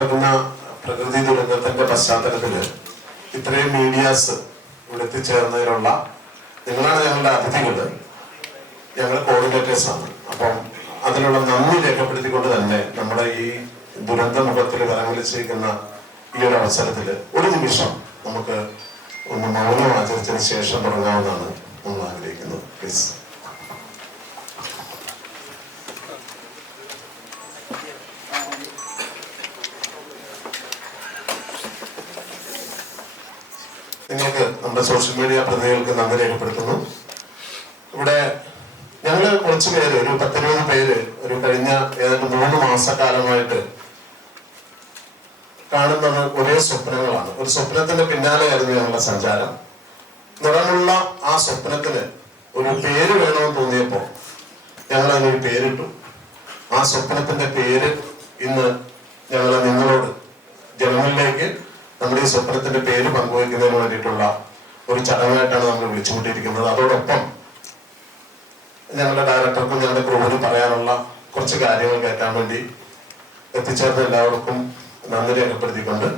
പ്രകൃതി ദുരന്തത്തിന്റെ പശ്ചാത്തലത്തില് ഇത്രയും മീഡിയാസ് ഇവിടെ എത്തിച്ചേർന്നതിനുള്ള നിങ്ങളാണ് ഞങ്ങളുടെ അതിഥികള്, ഞങ്ങൾ കോർഡിനേറ്റേഴ്സ് ആണ്. അപ്പം അതിനുള്ള നന്ദി രേഖപ്പെടുത്തിക്കൊണ്ട് തന്നെ നമ്മുടെ ഈ ദുരന്ത മുഖത്തിൽ വരമൊലിച്ചിരിക്കുന്ന ഈ ഒരു അവസരത്തിൽ ഒരു നിമിഷം നമുക്ക് ഒന്ന് മൗനം ആചരിച്ചതിന് ശേഷം തുടങ്ങാമെന്നാണ് നമ്മൾ ആഗ്രഹിക്കുന്നത്. പ്ലീസ്. നിങ്ങൾക്ക് നമ്മുടെ സോഷ്യൽ മീഡിയ പ്രതിനിധികൾക്ക് നന്ദി രേഖപ്പെടുത്തുന്നു. ഇവിടെ ഞങ്ങള് കുറച്ച് പേര്, ഒരു 10-20 പേര് ഒരു കഴിഞ്ഞ ഏതാണ്ട് 3 മാസക്കാലമായിട്ട് കാണുന്നത് ഒരേ സ്വപ്നങ്ങളാണ്. ഒരു സ്വപ്നത്തിന്റെ പിന്നാലെയായിരുന്നു ഞങ്ങളുടെ സഞ്ചാരം. നിറമുള്ള ആ സ്വപ്നത്തിന് ഒരു പേര് വേണമെന്ന് തോന്നിയപ്പോൾ ഞങ്ങൾ അതിനൊരു പേരിട്ടു. ആ സ്വപ്നത്തിന്റെ പേര് ഇന്ന് ഞങ്ങൾ നിങ്ങളോട്, ജനങ്ങളിലേക്ക് നമ്മുടെ ഈ സ്വപ്നത്തിന്റെ പേര് പങ്കുവയ്ക്കുന്നതിന് വേണ്ടിയിട്ടുള്ള ഒരു ചടങ്ങായിട്ടാണ് നമ്മൾ വിളിച്ചുകൊണ്ടിരിക്കുന്നത്. അതോടൊപ്പം ഞങ്ങളുടെ ഡയറക്ടർക്കും ഞങ്ങളുടെ ക്രൂവിനും പറയാനുള്ള കുറച്ച് കാര്യങ്ങൾ കേൾക്കാൻ വേണ്ടി എത്തിച്ചേർന്ന എല്ലാവർക്കും നന്ദി രേഖപ്പെടുത്തിക്കൊണ്ട്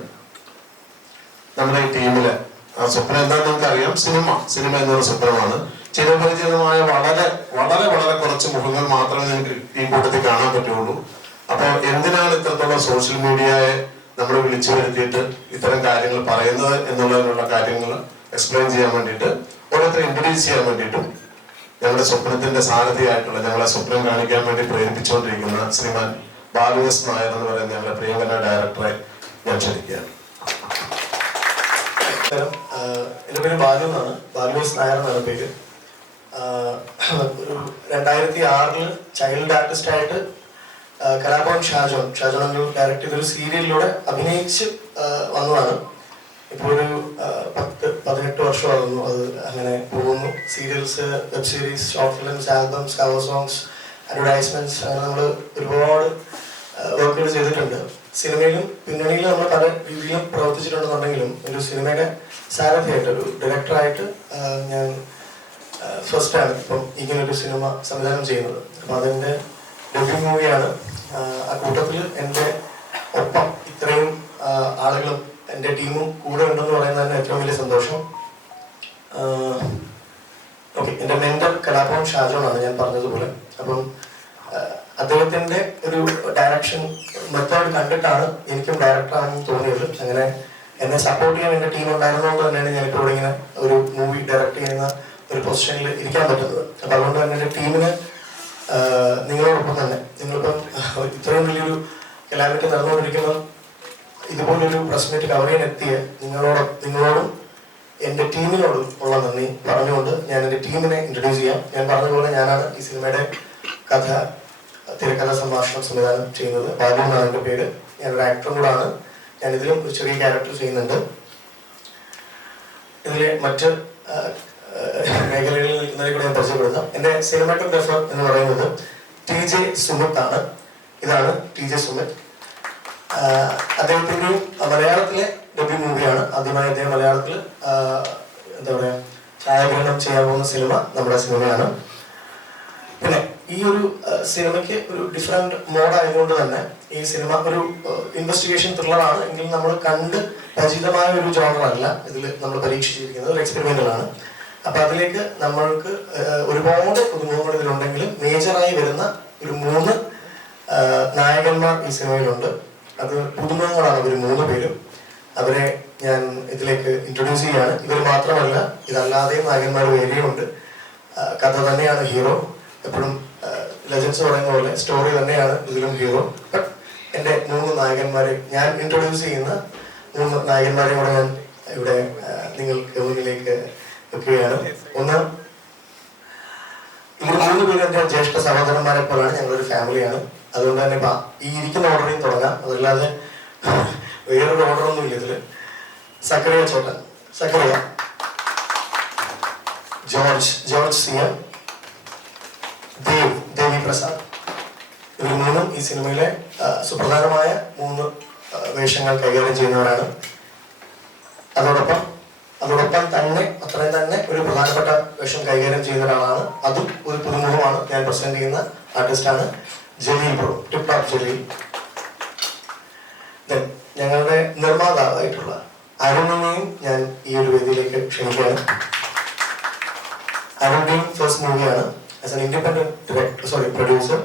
നമ്മുടെ ഈ ടീമില് ആ സ്വപ്നം എന്താണെന്ന് നമുക്ക് അറിയാം. സിനിമ എന്നൊരു സ്വപ്നമാണ്. ചിരപരിചിതമായ വളരെ വളരെ വളരെ കുറച്ച് മുഖങ്ങൾ മാത്രമേ നിങ്ങൾക്ക് ഈ കൂട്ടത്തിൽ കാണാൻ പറ്റുള്ളൂ. അപ്പൊ എന്തിനാണ് ഇത്രത്തോളം സോഷ്യൽ മീഡിയയെ നമ്മൾ വിളിച്ചു വരുത്തിയിട്ട് ഇത്തരം കാര്യങ്ങൾ പറയുന്നത് എന്നുള്ളതിനുള്ള കാര്യങ്ങൾ എക്സ്പ്ലെയിൻ ചെയ്യാൻ വേണ്ടിയിട്ട്, ഓരോരുത്തരെ ഇൻട്രൊഡ്യൂസ് ചെയ്യാൻ വേണ്ടിയിട്ടും ഞങ്ങളുടെ സ്വപ്നത്തിന്റെ സാരഥിയായിട്ടുള്ള, ഞങ്ങളെ സ്വപ്നം കാണിക്കാൻ വേണ്ടി പ്രേരിപ്പിച്ചുകൊണ്ടിരിക്കുന്ന ശ്രീമാൻ ബാലുദാസ് നായർ എന്ന് പറയുന്ന ഞങ്ങളുടെ പ്രിയങ്കര ഡയറക്ടറെ ഞാൻ ക്ഷണിക്കുകയാണ്. എൻ്റെ പേര് ബാലു എന്നാണ്, ബാലുദാസ് നായർ എന്നാണ് പേര്. ഒരു 2006 ചൈൽഡ് ആർട്ടിസ്റ്റായിട്ട് കലാഭവൻ ഷാജോൺ ഡയറക്ട് ചെയ്തൊരു സീരിയലിലൂടെ അഭിനയിച്ച് വന്നതാണ്. ഇപ്പോൾ ഒരു 10-18 വർഷമാകുന്നു അത് അങ്ങനെ പോകുന്നു. Serials, web series, short films, albums, cover songs, advertisements, അങ്ങനെ നമ്മൾ ഒരുപാട് വർക്കുകൾ ചെയ്തിട്ടുണ്ട്. സിനിമയിലും പിന്നണിയിലും നമ്മൾ പല രീതിയിലും പ്രവർത്തിച്ചിട്ടുണ്ടെന്നുണ്ടെങ്കിലും ഒരു സിനിമയുടെ സാരഥിയായിട്ട്, ഒരു ഡയറക്ടറായിട്ട് ഞാൻ ഫസ്റ്റാണ് ഇപ്പം ഇങ്ങനൊരു സിനിമ സംവിധാനം ചെയ്യുന്നത്. അപ്പം അതിൻ്റെ ഡെബ്യൂ മൂവിയാണ്. ആ കൂട്ടത്തിൽ എൻ്റെ ഒപ്പം ഇത്രയും ആളുകളും എൻ്റെ ടീമും കൂടെ ഉണ്ടെന്ന് പറയുന്നത് തന്നെ ഏറ്റവും വലിയ സന്തോഷം. ഓക്കെ, എൻ്റെ മെന്റർ കലാഭവൻ ഷാജോൺ ആണ്, ഞാൻ പറഞ്ഞതുപോലെ. അപ്പം അദ്ദേഹത്തിൻ്റെ ഒരു ഡയറക്ഷൻ മെത്തേഡ് കണ്ടിട്ടാണ് എനിക്കും ഡയറക്ടറാണെന്ന് തോന്നിയത്. അങ്ങനെ എന്നെ സപ്പോർട്ട് ചെയ്യാൻ എൻ്റെ ടീം ഉണ്ടായിരുന്നതുകൊണ്ട് തന്നെയാണ് ഞാനിപ്പോൾ ഇവിടെ ഇങ്ങനെ ഒരു മൂവി ഡയറക്റ്റ് ചെയ്യുന്ന ഒരു പൊസിഷനിൽ ഇരിക്കാൻ പറ്റുന്നത്. അപ്പം അതുകൊണ്ട് തന്നെ എൻ്റെ ടീമിന് നിങ്ങളോടൊപ്പം തന്നെ, നിങ്ങളിപ്പം ഇത്രയും വലിയൊരു കലാമിറ്റി നടന്നുകൊണ്ടിരിക്കുമ്പോൾ ഇതുപോലൊരു പ്രസ് മീറ്റ് കവർ ചെയ്യാൻ എത്തിയ നിങ്ങളോടും എൻ്റെ ടീമിനോടും ഉള്ള നന്ദി പറഞ്ഞുകൊണ്ട് ഞാൻ എൻ്റെ ടീമിനെ ഇൻട്രൊഡ്യൂസ് ചെയ്യാം. ഞാൻ പറഞ്ഞതുപോലെ ഞാനാണ് ഈ സിനിമയുടെ തിരക്കഥ സംഭാഷണം സംവിധാനം ചെയ്യുന്നത്. ബാലു എന്നാണ് എൻ്റെ പേര്. ഞാനൊരു ആക്ടറും കൂടാണ്. ഞാൻ ഇതിലും ഒരു ചെറിയ ക്യാരക്ടർ ചെയ്യുന്നുണ്ട്. ഇതിലെ മറ്റ് മേഖലകളിൽ നിൽക്കുന്നവരെ കൂടെ ഞാൻ പരിചയപ്പെടുത്താം. എൻ്റെ സിനിമാറ്റോഗ്രാഫർ എന്ന് പറയുന്നത് TJ സുമിത് ആണ്. ഇതാണ് TJ സുമിത്. അദ്ദേഹത്തിൻ്റെയും മലയാളത്തിലെ ഡെബ്യൂ മൂവിയാണ്. ആദ്യമായി അദ്ദേഹം മലയാളത്തിൽ എന്താ പറയുക ഛായാഗ്രഹണം ചെയ്യാൻ പോകുന്ന സിനിമ നമ്മുടെ സിനിമയാണ്. പിന്നെ ഈ ഒരു സിനിമയ്ക്ക് ഒരു ഡിഫറെന്റ് മോഡായതുകൊണ്ട് തന്നെ ഈ സിനിമ ഒരു ഇൻവെസ്റ്റിഗേഷൻ ത്രില്ലറാണ് എങ്കിലും നമ്മൾ കണ്ട് പരിചിതമായ ഒരു ജോണറല്ല ഇതിൽ നമ്മൾ പരീക്ഷിച്ചിരിക്കുന്നത്. ഒരു എക്സ്പെരിമെന്റലാണ്. അപ്പൊ അതിലേക്ക് നമ്മൾക്ക് ഒരുപാട് പുതുമുഖങ്ങൾ ഇതിലുണ്ടെങ്കിലും മേജറായി വരുന്ന ഒരു 3 നായകന്മാർ ഈ സിനിമയിലുണ്ട്. അത് പുതുമുഖങ്ങളാണ് അവർ 3 പേരും. അവരെ ഞാൻ ഇതിലേക്ക് ഇൻട്രൊഡ്യൂസ് ചെയ്യാണ്. ഇവർ മാത്രമല്ല, ഇതല്ലാതെയും നായകന്മാർ വേറെയുണ്ട്. കഥ തന്നെയാണ് ഹീറോ. എപ്പോഴും ലെജൻസ് പറയുന്ന പോലെ സ്റ്റോറി തന്നെയാണ് ഇതിലും ഹീറോ. ബട്ട് എൻ്റെ 3 നായകന്മാരെ, ഞാൻ ഇൻട്രൊഡ്യൂസ് ചെയ്യുന്ന 3 നായകന്മാരെ കൂടെ ഞാൻ ഇവിടെ നിങ്ങൾക്ക് മുന്നിലേക്ക് വെക്കുകയാണ്. ഒന്ന്, ഇവർ 3 പേരും എൻ്റെ ജ്യേഷ്ഠ സഹോദരന്മാരെ പോലെയാണ്. ഞങ്ങളൊരു ഫാമിലിയാണ്. അതുകൊണ്ട് തന്നെ ഈ ഇരിക്കുന്ന ഓർഡറിൽ തുടങ്ങാം. അതല്ലാതെ വേറൊരു ഓർഡറൊന്നും ഇല്ല ഇതില്. സക്കറിയ ചേട്ടൻ, സക്കറിയ, ജോർജ് സിയ, ദേവി പ്രസാദ്, ഇവർ 3 ഈ സിനിമയിലെ സുപ്രധാനമായ 3 വേഷങ്ങൾ കൈകാര്യം ചെയ്യുന്നവരാണ്. അതോടൊപ്പം തന്നെ അത്രയും തന്നെ ഒരു പ്രധാനപ്പെട്ട വേഷം കൈകാര്യം ചെയ്യുന്ന ഒരാളാണ്. അതും ഒരു പുതുമുഖമാണ്. ഞാൻ പ്രസന്റ് ചെയ്യുന്ന ആർട്ടിസ്റ്റാണ് Jaleel bro, tip top Jaleel. ഞങ്ങളുടെ നിർമ്മാതാവായിട്ടുള്ള അരുണിനെയും ഞാൻ ഈ ഒരു വേദിയിലേക്ക് ക്ഷണിക്കുകയാണ്. അരുണിന്റെയും ഫസ്റ്റ് മൂവിയാണ് ആസ് എൻ ഇൻഡിപെൻഡന്റ് പ്രൊഡ്യൂസർ.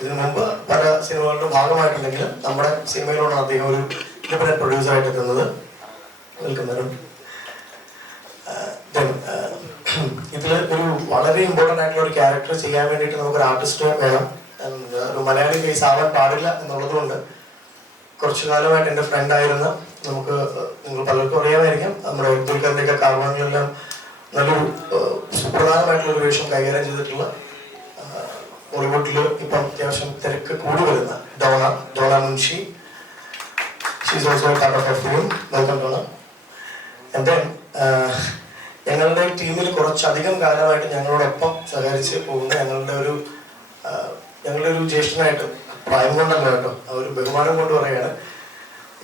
ഇതിനു മുമ്പ് പല സിനിമകളുടെ ഭാഗമായിട്ടുണ്ടെങ്കിലും നമ്മുടെ സിനിമയിലാണ് അദ്ദേഹം ഒരു ഇൻഡിപെൻഡന്റ് പ്രൊഡ്യൂസറായിട്ട് എത്തുന്നത്. വെൽക്കം അരുൺ. ഇതിൽ ഒരു വളരെ ഇമ്പോർട്ടൻ്റ് ആയിട്ടുള്ള ഒരു ക്യാരക്ടർ ചെയ്യാൻ വേണ്ടിയിട്ട് നമുക്കൊരു ആർട്ടിസ്റ്റ് വേണം. ഒരു മലയാളി ഫേസ് ആവാൻ പാടില്ല എന്നുള്ളത് കൊണ്ട് കുറച്ചു കാലമായിട്ട് എൻ്റെ ഫ്രണ്ടായിരുന്ന, നമുക്ക് നിങ്ങൾ പലർക്കും അറിയാമായിരിക്കും, നമ്മുടെ ദുൽഖറിൻ്റെയൊക്കെ കാർവാനിലെല്ലാം നല്ലൊരു സുപ്രധാനമായിട്ടുള്ള ഒരു വേഷം കൈകാര്യം ചെയ്തിട്ടുള്ള, ബോളിവുഡിൽ ഇപ്പം അത്യാവശ്യം തിരക്ക് കൂടി വരുന്ന Dona Munshi. She's also part of a film. Welcome Dona. And then ഞങ്ങളുടെ ടീമിൽ കുറച്ചധികം കാലമായിട്ട് ഞങ്ങളോടൊപ്പം സഹകരിച്ച് പോകുന്ന ഞങ്ങളുടെ ഒരു ജ്യേഷ്ഠനായിട്ട്, പ്രായം കൊണ്ടല്ല കേട്ടോ, ആ ഒരു ബഹുമാനം കൊണ്ട് പറയുകയാണ്,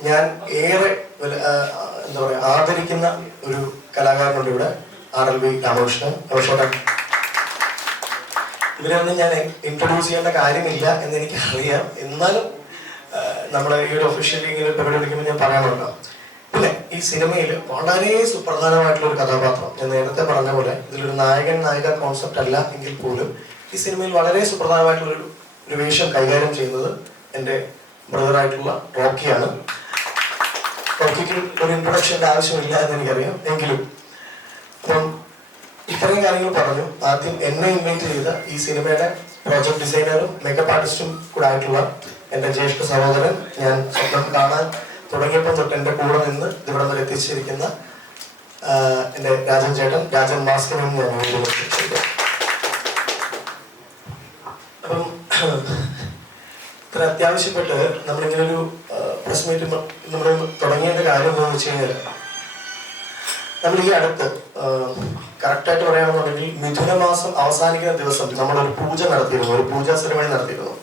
ഞാൻ ഏറെ എന്താ പറയുക ആദരിക്കുന്ന ഒരു കലാകാരനുണ്ട് ഇവിടെ, RLV രാമകൃഷ്ണൻ. അവശോട്ടൻ. ഇവരെ ഒന്നും ഞാൻ ഇൻട്രൊഡ്യൂസ് ചെയ്യേണ്ട കാര്യമില്ല എന്ന് എനിക്ക് അറിയാം, എന്നാലും നമ്മുടെ ഈ ഒരു ഒഫീഷ്യലി ഇങ്ങനെ പരിപാടി വിളിക്കുമ്പോൾ ഞാൻ പറയാനുണ്ടോ. പിന്നെ ഈ സിനിമയിൽ വളരെ സുപ്രധാനമായിട്ടുള്ള ഒരു കഥാപാത്രം, ഞാൻ നേരത്തെ പറഞ്ഞ പോലെ ഇതിലൊരു നായിക കോൺസെപ്റ്റ് അല്ല എങ്കിൽ പോലും ഈ സിനിമയിൽ വളരെ സുപ്രധാനമായിട്ടുള്ള ഒരു വേഷം കൈകാര്യം ചെയ്യുന്നത് എൻ്റെ ബ്രദറായിട്ടുള്ള റോക്കിയാണ്. റോക്കിക്ക് ഒരു ഇൻട്രൊഡക്ഷൻ്റെ ആവശ്യമില്ല എന്ന് എനിക്കറിയാം, എങ്കിലും അപ്പം ഇത്രയും കാര്യങ്ങൾ പറഞ്ഞു. ആദ്യം എന്നെ ഇൻവൈറ്റ് ചെയ്ത ഈ സിനിമയുടെ പ്രോജക്ട് ഡിസൈനറും മേക്കപ്പ് ആർട്ടിസ്റ്റും കൂടെ ആയിട്ടുള്ള എൻ്റെ ജ്യേഷ്ഠ സഹോദരൻ, ഞാൻ സ്വപ്നം കാണാൻ തുടങ്ങിയപ്പോൾ തൊട്ട് എൻ്റെ കൂടെ നിന്ന് ഇവിടെ വരെ എത്തിച്ചിരിക്കുന്ന എൻ്റെ രാജൻ ചേട്ടൻ, രാജൻ മാസ്കനും ഞാൻ വീണ്ടും. അപ്പം ഇത്ര അത്യാവശ്യപ്പെട്ട് നമ്മളിങ്ങനെ ഒരു പ്രസ് മീറ്റ് നമ്മൾ തുടങ്ങിയതിൻ്റെ കാര്യം എന്താണെന്ന് വെച്ച് കഴിഞ്ഞാൽ, നമ്മൾ ഈ അടുത്ത് കറക്റ്റായിട്ട് പറയുകയാണെന്നുണ്ടെങ്കിൽ മിഥുന മാസം അവസാനിക്കുന്ന ദിവസം നമ്മളൊരു പൂജ നടത്തിയിരുന്നു, ഒരു പൂജാ സെറമണി നടത്തിയിരുന്നു.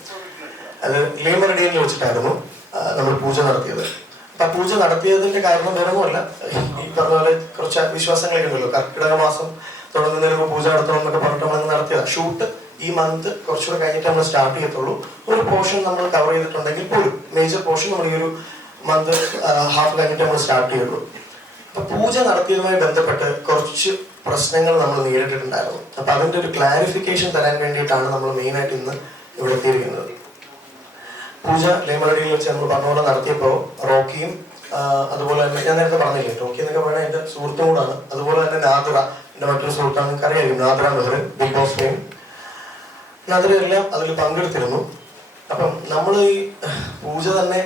അത് ലേമറഡിയിൽ വെച്ചിട്ടായിരുന്നു നമ്മൾ പൂജ നടത്തിയത്. അപ്പം പൂജ നടത്തിയതിൻ്റെ കാരണം വേറൊന്നുമല്ല, ഈ പറഞ്ഞ പോലെ കുറച്ച് വിശ്വാസങ്ങളൊക്കെ ഉണ്ടല്ലോ, കർക്കിടക മാസം തുടങ്ങുന്നതിന് മുമ്പ് പൂജ നടത്തണം എന്നൊക്കെ പറഞ്ഞിട്ട് നമ്മൾ നടത്തിയതാണ്. ഷൂട്ട് ഈ മന്ത് കുറച്ചുകൂടെ കഴിഞ്ഞിട്ട് നമ്മൾ സ്റ്റാർട്ട് ചെയ്യത്തുള്ളൂ. ഒരു പോർഷൻ നമ്മൾ കവർ ചെയ്തിട്ടുണ്ടെങ്കിൽ പോലും മേജർ പോർഷൻ നമ്മൾ ഈ ഒരു മന്ത് ഹാഫ് കഴിഞ്ഞിട്ട് നമ്മൾ സ്റ്റാർട്ട് ചെയ്യുള്ളൂ. അപ്പൊ പൂജ നടത്തിയതുമായി ബന്ധപ്പെട്ട് കുറച്ച് പ്രശ്നങ്ങൾ നമ്മൾ നേരിട്ടിട്ടുണ്ടായിരുന്നു. അപ്പൊ അതിന്റെ ഒരു ക്ലാരിഫിക്കേഷൻ തരാൻ വേണ്ടിയിട്ടാണ് നമ്മൾ മെയിനായിട്ട് ഇന്ന് ഇവിടെ എത്തിയിരിക്കുന്നത്. പൂജ ലേമറഡിയിൽ വെച്ച് നമ്മൾ പറഞ്ഞ പോലെ നടത്തിയപ്പോൾ റോക്കിയും അതുപോലെ തന്നെ ഞാൻ നേരത്തെ പറഞ്ഞില്ലേ, റോക്കി എന്നൊക്കെ പറഞ്ഞാൽ എൻ്റെ സുഹൃത്തും കൂടാണ്. അതുപോലെ തന്നെ നാദ്ര, എൻ്റെ മറ്റൊരു സുഹൃത്താണ്, നിങ്ങൾക്ക് അറിയായിരിക്കും, Nadira Mehr, Bigg Boss fame. Nadira എല്ലാം അതിൽ പങ്കെടുത്തിരുന്നു. അപ്പം നമ്മൾ ഈ പൂജ തന്നെ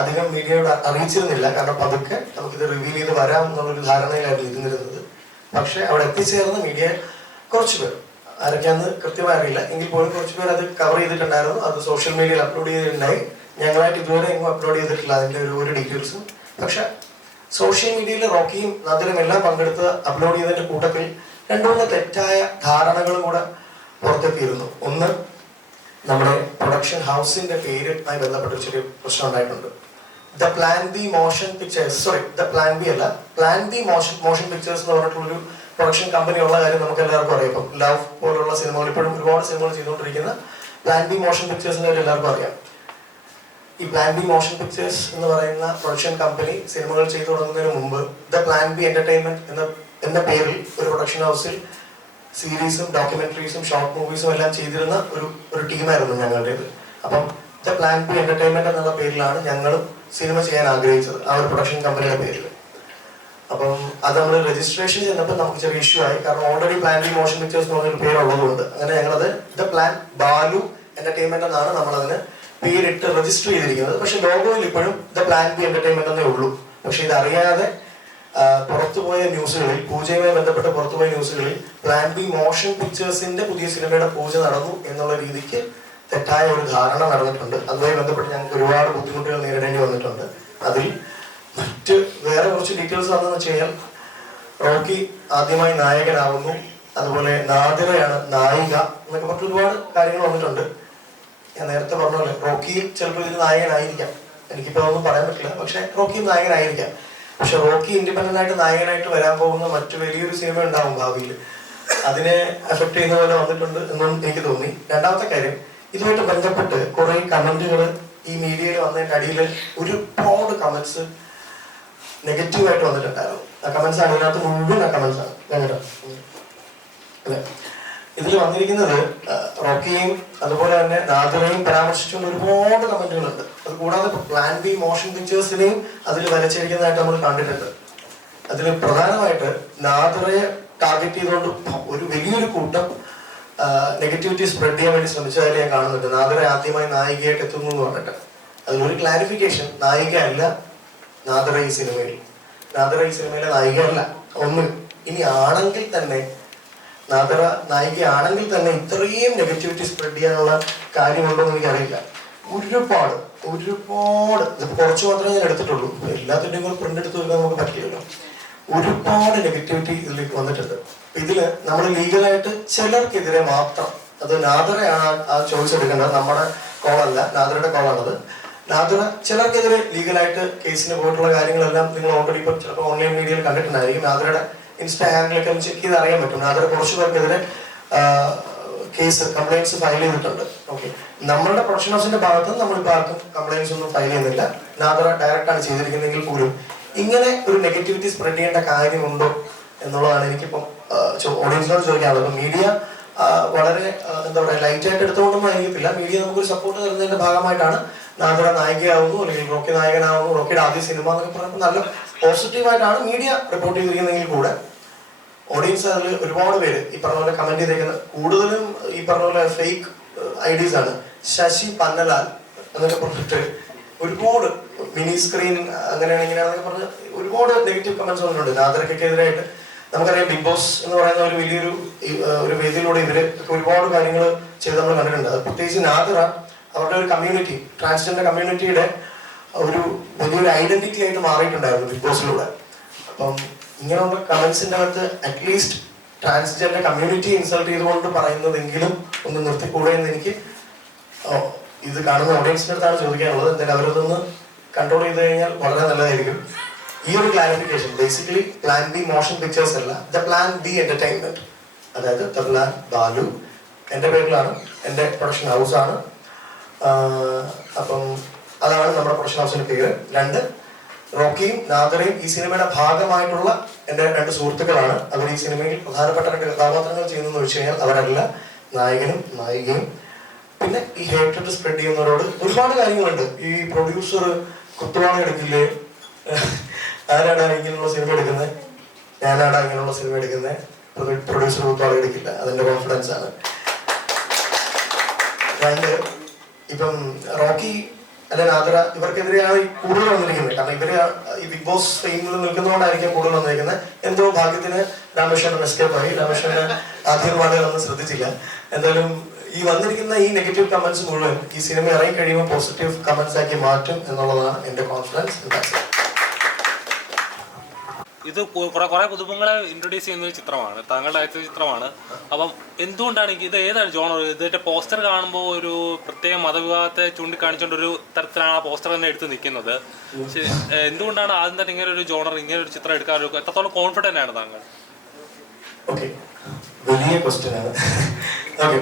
അധികം മീഡിയയോട് അറിയിച്ചിരുന്നില്ല, കാരണം പതുക്കെ നമുക്കിത് റിവീൽ ചെയ്ത് വരാം എന്നുള്ളൊരു ധാരണയിലായിരുന്നു ഇരുന്നിരുന്നത്. പക്ഷെ അവിടെ എത്തിച്ചേർന്ന മീഡിയ കുറച്ച് പേർ, ആരൊക്കെയാന്ന് കൃത്യമായി അറിയില്ല, എങ്കിൽ പോലും കുറച്ച് പേർ അത് കവർ ചെയ്തിട്ടുണ്ടായിരുന്നു. അത് സോഷ്യൽ മീഡിയയിൽ അപ്ലോഡ് ചെയ്തിട്ടുണ്ടായി. ഞങ്ങളായിട്ട് ഇതുവരെ എങ്ങും അപ്ലോഡ് ചെയ്തിട്ടില്ല അതിൻ്റെ ഒരു ഡീറ്റെയിൽസും. പക്ഷെ സോഷ്യൽ മീഡിയയിൽ റോക്കിയും നദിലും എല്ലാം പങ്കെടുത്ത് അപ്ലോഡ് ചെയ്തതിൻ്റെ കൂട്ടത്തിൽ 2-3 തെറ്റായ ധാരണകളും കൂടെ പുറത്തെത്തിയിരുന്നു. ഒന്ന്, നമ്മുടെ പ്രൊഡക്ഷൻ ഹൗസിന്റെ പേരുമായി ബന്ധപ്പെട്ട ചെറിയ പ്രശ്നം ഉണ്ടായിട്ടുണ്ട്. The plan B motion pictures, plan B motion pictures എന്ന് പറഞ്ഞിട്ടുള്ളൊരു പ്രൊഡക്ഷൻ കമ്പനി ഉള്ള കാര്യം നമുക്ക് എല്ലാവർക്കും അറിയാം. ഇപ്പം ലവ് പോലുള്ള സിനിമകൾ, ഇപ്പോഴും ഒരുപാട് സിനിമകൾ ചെയ്തുകൊണ്ടിരിക്കുന്ന പ്ലാൻ ബി മോഷൻ പിക്ചേഴ്സിന്റെ കാര്യം എല്ലാവർക്കും അറിയാം. ഈ പ്ലാൻ ബി മോഷൻ പിക്ചേഴ്സ് എന്ന് പറയുന്ന പ്രൊഡക്ഷൻ കമ്പനി സിനിമകൾ ചെയ്തു തുടങ്ങുന്നതിന് മുമ്പ് ദ പ്ലാൻ ബി എന്റർടൈൻമെന്റ് എന്ന പേരിൽ ഒരു പ്രൊഡക്ഷൻ ഹൗസിൽ സീരീസും ഡോക്യുമെന്ററീസും ഷോർട്ട് മൂവീസും എല്ലാം ചെയ്തിരുന്ന ഒരു ടീമായിരുന്നു ഞങ്ങളുടേത്. അപ്പം ദ പ്ലാൻ ബി എന്റർടൈൻമെന്റ് എന്നുള്ള പേരിലാണ് ഞങ്ങൾ സിനിമ ചെയ്യാൻ ആഗ്രഹിച്ചത്, ആ ഒരു പ്രൊഡക്ഷൻ കമ്പനിയുടെ പേരിൽ. അപ്പം അത് നമ്മൾ രജിസ്ട്രേഷൻ ചെയ്യുന്നപ്പോൾ നമുക്ക് ചെറിയ ഇഷ്യൂ ആയി, കാരണം already plan B motion pictures എന്ന് പറഞ്ഞൊരു പേരുള്ളതുകൊണ്ട്. അങ്ങനെ ഞങ്ങളത് ദ പ്ലാൻ ബാലു എന്റർടൈൻമെന്റ് എന്നാണ് നമ്മളതിന് പേരിട്ട് രജിസ്റ്റർ ചെയ്തിരിക്കുന്നത്. പക്ഷെ ലോഗോയിൽ ഇപ്പോഴും ദ പ്ലാൻ ബി എന്റർടൈൻമെന്റ് എന്നേ ഉള്ളൂ. പക്ഷെ ഇതറിയാതെ പുറത്തുപോയ ന്യൂസുകളിൽ, പൂജയുമായി ബന്ധപ്പെട്ട് പുറത്തുപോയ ന്യൂസുകളിൽ പ്ലാൻ ബി മോഷൻ പിക്ചേഴ്സിന്റെ പുതിയ സിനിമയുടെ പൂജ നടന്നു എന്നുള്ള രീതിക്ക് തെറ്റായ ഒരു ധാരണ നടന്നിട്ടുണ്ട്. അതുമായി ബന്ധപ്പെട്ട് ഞങ്ങൾക്ക് ഒരുപാട് ബുദ്ധിമുട്ടുകൾ നേരിടേണ്ടി വന്നിട്ടുണ്ട്. അതിൽ മറ്റ് വേറെ കുറച്ച് ഡീറ്റെയിൽസ് വന്നതെന്ന് വെച്ച് കഴിഞ്ഞാൽ, റോക്കി ആദ്യമായി നായകനാവുന്നു, അതുപോലെ നാദിറയാണ് നായിക എന്നൊക്കെ പറഞ്ഞ ഒരുപാട് കാര്യങ്ങൾ വന്നിട്ടുണ്ട്. ഞാൻ നേരത്തെ പറഞ്ഞ പോലെ റോക്കിയും ചിലപ്പോൾ ഇതിൽ നായകനായിരിക്കാം, എനിക്കിപ്പോൾ ഒന്നും പറയാൻ പറ്റില്ല. പക്ഷെ റോക്കിയും നായകനായിരിക്കാം. പക്ഷെ റോക്കി ഇൻഡിപെൻഡന്റ് ആയിട്ട് നായകനായിട്ട് വരാൻ പോകുന്ന മറ്റു വലിയൊരു സിനിമ ഉണ്ടാവും ഭാവിയിൽ, അതിനെ എഫക്ട് ചെയ്യുന്ന പോലെ വന്നിട്ടുണ്ട് എന്നും എനിക്ക് തോന്നി. രണ്ടാമത്തെ കാര്യം, ഇതുമായിട്ട് ബന്ധപ്പെട്ട് കുറെ കമന്റുകൾ ഈ മീഡിയയിൽ വന്നതിൻ്റെ അടിയിൽ ഒരുപാട് കമന്റ്സ് നെഗറ്റീവായിട്ട് വന്നിട്ടുണ്ടായിരുന്നു. ആ കമന്റ്സ് ആണ് ഇതിനകത്ത് മുഴുവൻ ആ കമന്റ്സ് ആണ് ഞങ്ങളുടെ. അതെ, ഇതിൽ വന്നിരിക്കുന്നത് റോക്കിയെയും അതുപോലെ തന്നെ നാദിറയും പരാമർശിച്ചുകൊണ്ട് ഒരുപാട് കമന്റുകളുണ്ട്. അത് കൂടാതെ പ്ലാൻ ബി മോഷൻ പിക്ചേഴ്സിനെയും അതിൽ വരച്ചിരിക്കുന്നതായിട്ട് നമ്മൾ കണ്ടിട്ടുണ്ട്. അതിൽ പ്രധാനമായിട്ട് നാദിറയെ ടാർഗറ്റ് ചെയ്തുകൊണ്ട് ഒരു വലിയൊരു കൂട്ടം നെഗറ്റിവിറ്റി സ്പ്രെഡ് ചെയ്യാൻ വേണ്ടി ശ്രമിച്ചതായിട്ട് ഞാൻ കാണുന്നുണ്ട്. നാദിറ ആദ്യമായി നായികയായിട്ട് എത്തുന്നു എന്ന് പറഞ്ഞിട്ട് അതിലൊരു ക്ലാരിഫിക്കേഷൻ, നായിക അല്ല നാദിറ ഈ സിനിമയിൽ. നാദിറ ഈ സിനിമയിലെ നായിക അല്ല. ഒന്ന്, ഇനി ആണെങ്കിൽ തന്നെ നാദിറ നായികയാണെങ്കിൽ തന്നെ ഇത്രയും നെഗറ്റിവിറ്റി സ്പ്രെഡ് ചെയ്യാനുള്ള കാര്യമുണ്ടോ എന്ന് എനിക്കറിയില്ല. ഒരുപാട് ഇതിപ്പോൾ കുറച്ച് മാത്രമേ ഞാൻ എടുത്തിട്ടുള്ളൂ, എല്ലാത്തിൻ്റെയും കൂടെ പ്രിന്റ് എടുത്ത് വെക്കാൻ നമുക്ക് പറ്റില്ലല്ലോ. ഒരുപാട് നെഗറ്റിവിറ്റി ഇതിലേക്ക് വന്നിട്ടുണ്ട്. ഇതില് നമ്മൾ ലീഗലായിട്ട് ചിലർക്കെതിരെ മാത്രം, അത് നാദിറയാണ് ആ ചോയ്സ് എടുക്കേണ്ടത്, നമ്മുടെ കോളല്ല, നാദിറയുടെ കോളാണത്. നാദിറ ചിലർക്കെതിരെ ലീഗലായിട്ട് കേസിന് പോയിട്ടുള്ള കാര്യങ്ങളെല്ലാം നിങ്ങൾ ഓൾറെഡി ഇപ്പോൾ ചിലപ്പോൾ ഓൺലൈൻ മീഡിയയിൽ കണ്ടിട്ടുണ്ടായിരിക്കും. നാദിറയുടെ ഇൻസ്റ്റാ ഹാൻഡിലൊക്കെ ചെക്ക് ചെയ്ത് അറിയാൻ പറ്റും. നാദിറ കുറച്ച് പേർക്കെതിരെ കേസ് കംപ്ലൈൻറ്റ്സ് ഫയൽ ചെയ്തിട്ടുണ്ട്. ഓക്കെ, നമ്മളുടെ പ്രൊഡക്ഷൻ ഹൗസിന്റെ ഭാഗത്ത് നിന്ന് നമ്മളിപ്പോൾ ആർക്കും കംപ്ലൈൻറ്റ്സ് ഒന്നും ഫയൽ ചെയ്യുന്നില്ല. നാദിറ ഡയറക്റ്റ് ആണ് ചെയ്തിരിക്കുന്നതെങ്കിൽ പോലും ഇങ്ങനെ ഒരു നെഗറ്റിവിറ്റി സ്പ്രെഡ് ചെയ്യേണ്ട കാര്യമുണ്ടോ എന്നുള്ളതാണ് എനിക്കിപ്പം ഓഡിയൻസിനോട് ചോദിക്കാനുള്ളത്. അപ്പം മീഡിയ വളരെ എന്താ പറയുക ലൈറ്റായിട്ട് എടുത്തുകൊണ്ടൊന്നും ആയിരിക്കത്തില്ല. മീഡിയ നമുക്കൊരു സപ്പോർട്ട് തരുന്നതിന്റെ ഭാഗമായിട്ടാണ് നാദിറ നായികയാവുന്നു അല്ലെങ്കിൽ റോക്കി നായകനാവുന്നു, റോക്കിയുടെ ആദ്യ സിനിമ എന്നൊക്കെ പറഞ്ഞപ്പോൾ നല്ല പോസിറ്റീവായിട്ടാണ് മീഡിയ റിപ്പോർട്ട് ചെയ്തിരിക്കുന്നതെങ്കിൽ കൂടെ ഓഡിയൻസ് അതിൽ ഒരുപാട് പേര് ഈ പറഞ്ഞ പോലെ കമന്റ് ചെയ്തേക്കുന്നത് കൂടുതലും ഈ പറഞ്ഞ പോലെ ഫേക്ക് ഐഡീസ് ആണ്. ശശി പന്നലാൽ എന്നൊക്കെ പറഞ്ഞിട്ട് ഒരുപാട് മിനി സ്ക്രീൻ അങ്ങനെയാണ് ഇങ്ങനെയാണെന്നൊക്കെ പറഞ്ഞ് ഒരുപാട് നെഗറ്റീവ് കമന്റ്സ് വന്നിട്ടുണ്ട് നാദിറയ്ക്കെതിരായിട്ട്. നമുക്കറിയാം ബിഗ് ബോസ് എന്ന് പറയുന്ന ഒരു വലിയൊരു ഒരു വേദിയിലൂടെ ഇവര് ഒരുപാട് കാര്യങ്ങൾ ചെയ്ത് നമ്മൾ കണ്ടിട്ടുണ്ട്. അത് പ്രത്യേകിച്ച് നാദിറ അവരുടെ ഒരു കമ്മ്യൂണിറ്റി, ട്രാൻസ്ജെൻഡർ കമ്മ്യൂണിറ്റിയുടെ ഒരു വലിയൊരു ഐഡന്റിറ്റി ആയിട്ട് മാറിയിട്ടുണ്ടായിരുന്നു ബിഗ് ബോസിലൂടെ. അപ്പം ഇങ്ങനെയുള്ള കമന്റ്സിന്റെ അകത്ത് അറ്റ്ലീസ്റ്റ് ട്രാൻസ്ജെൻഡർ കമ്മ്യൂണിറ്റി ഇൻസൾട്ട് ചെയ്തുകൊണ്ട് പറയുന്നതെങ്കിലും ഒന്ന് നിർത്തിക്കൂടെ എന്ന് എനിക്ക് ഇത് കാണുന്ന ഓഡിയൻസിന്റെ അടുത്താണ് ചോദിക്കാനുള്ളത്. എന്തായാലും അവരതൊന്ന് കൺട്രോൾ ചെയ്ത് കഴിഞ്ഞാൽ വളരെ നല്ലതായിരിക്കും. ഈ ഒരു clarification basically plan B motion pictures അല്ല, ദ പ്ലാൻ ബി എന്റർടൈൻമെന്റ്, അതായത് ദ പ്ലാൻ ബാലു എൻ്റെ പേരിലാണ്, എൻ്റെ പ്രൊഡക്ഷൻ ഹൗസാണ്. അപ്പം അതാണ് നമ്മുടെ പ്രൊഡക്ഷൻ ഹൗസിന്റെ പേര്. 2, റോക്കിയും നാദിറയും ഈ സിനിമയുടെ ഭാഗമായിട്ടുള്ള എൻ്റെ 2 സുഹൃത്തുക്കളാണ്. അവർ ഈ സിനിമയിൽ പ്രധാനപ്പെട്ട 2 കഥാപാത്രങ്ങൾ ചെയ്യുന്നതെന്ന് വെച്ച് കഴിഞ്ഞാൽ അവരല്ല നായകനും നായികയും. പിന്നെ ഈ ഹേറ്റഡ് സ്പ്രെഡ് ചെയ്യുന്നവരോട് ഒരുപാട് കാര്യങ്ങളുണ്ട്. ഈ പ്രൊഡ്യൂസർ കുത്തുവാള എടുക്കില്ലേ, ആരാടാ ഇങ്ങനെയുള്ള സിനിമ എടുക്കുന്നത്, ഞാനാടാ ഇങ്ങനെയുള്ള സിനിമ എടുക്കുന്നത്, പ്രൊഡ്യൂസർ കുത്തുവാള എടുക്കില്ല, അതിന്റെ കോൺഫിഡൻസ് ആണ്. 2, ഇപ്പം റോക്കി അല്ലെ നാദിറ ഇവർക്കെതിരെയാണ് കൂടുതൽ വന്നിരിക്കുന്നത്. കാരണം ഇവര് ഈ ബിഗ് ബോസ് ഫെയിമിൽ നിൽക്കുന്നതുകൊണ്ടായിരിക്കും കൂടുതൽ വന്നിരിക്കുന്നത്. എന്തോ ഭാഗ്യത്തിന് രാമേശ്വരൻ എസ്കേപ്പ് ആയി. രാമേശ്വരന് ആദ്യപാട് ഒന്നും ശ്രദ്ധിച്ചില്ല. എന്തായാലും ഈ വന്നിരിക്കുന്ന ഈ നെഗറ്റീവ് കമന്റ്സ് മുഴുവൻ ഈ സിനിമ ഇറങ്ങി കഴിയുമ്പോൾ പോസിറ്റീവ് കമന്റ്സ് ആക്കി മാറ്റും എന്നുള്ളതാണ് എന്റെ കോൺഫിഡൻസ്. ഇത് കുറെ പുതുമുഖങ്ങളെ ഇൻട്രൊഡ്യൂസ് ചെയ്യുന്ന ഒരു ചിത്രമാണ്, താങ്കളുടെ അയച്ച ചിത്രമാണ്. അപ്പം എന്തുകൊണ്ടാണ് ഇത് ഏതാണ് ജോണർ? ഇതിന്റെ പോസ്റ്റർ കാണുമ്പോൾ ഒരു പ്രത്യേക മതവിഭാഗത്തെ ചൂണ്ടിക്കാണിച്ചുകൊണ്ട് ഒരു തരത്തിലാണ് ആ പോസ്റ്റർ തന്നെ എടുത്ത് നിൽക്കുന്നത്. എന്തുകൊണ്ടാണ് ആദ്യം തന്നെ ഇങ്ങനെ ഒരു ജോണർ, ഇങ്ങനെ ഒരു ചിത്രം എടുക്കാൻ എത്രത്തോളം കോൺഫിഡന്റ് ആണ് താങ്കൾ? ഓക്കെ, വലിയ ക്വസ്റ്റ്യൻ ആണ്. ഓക്കെ,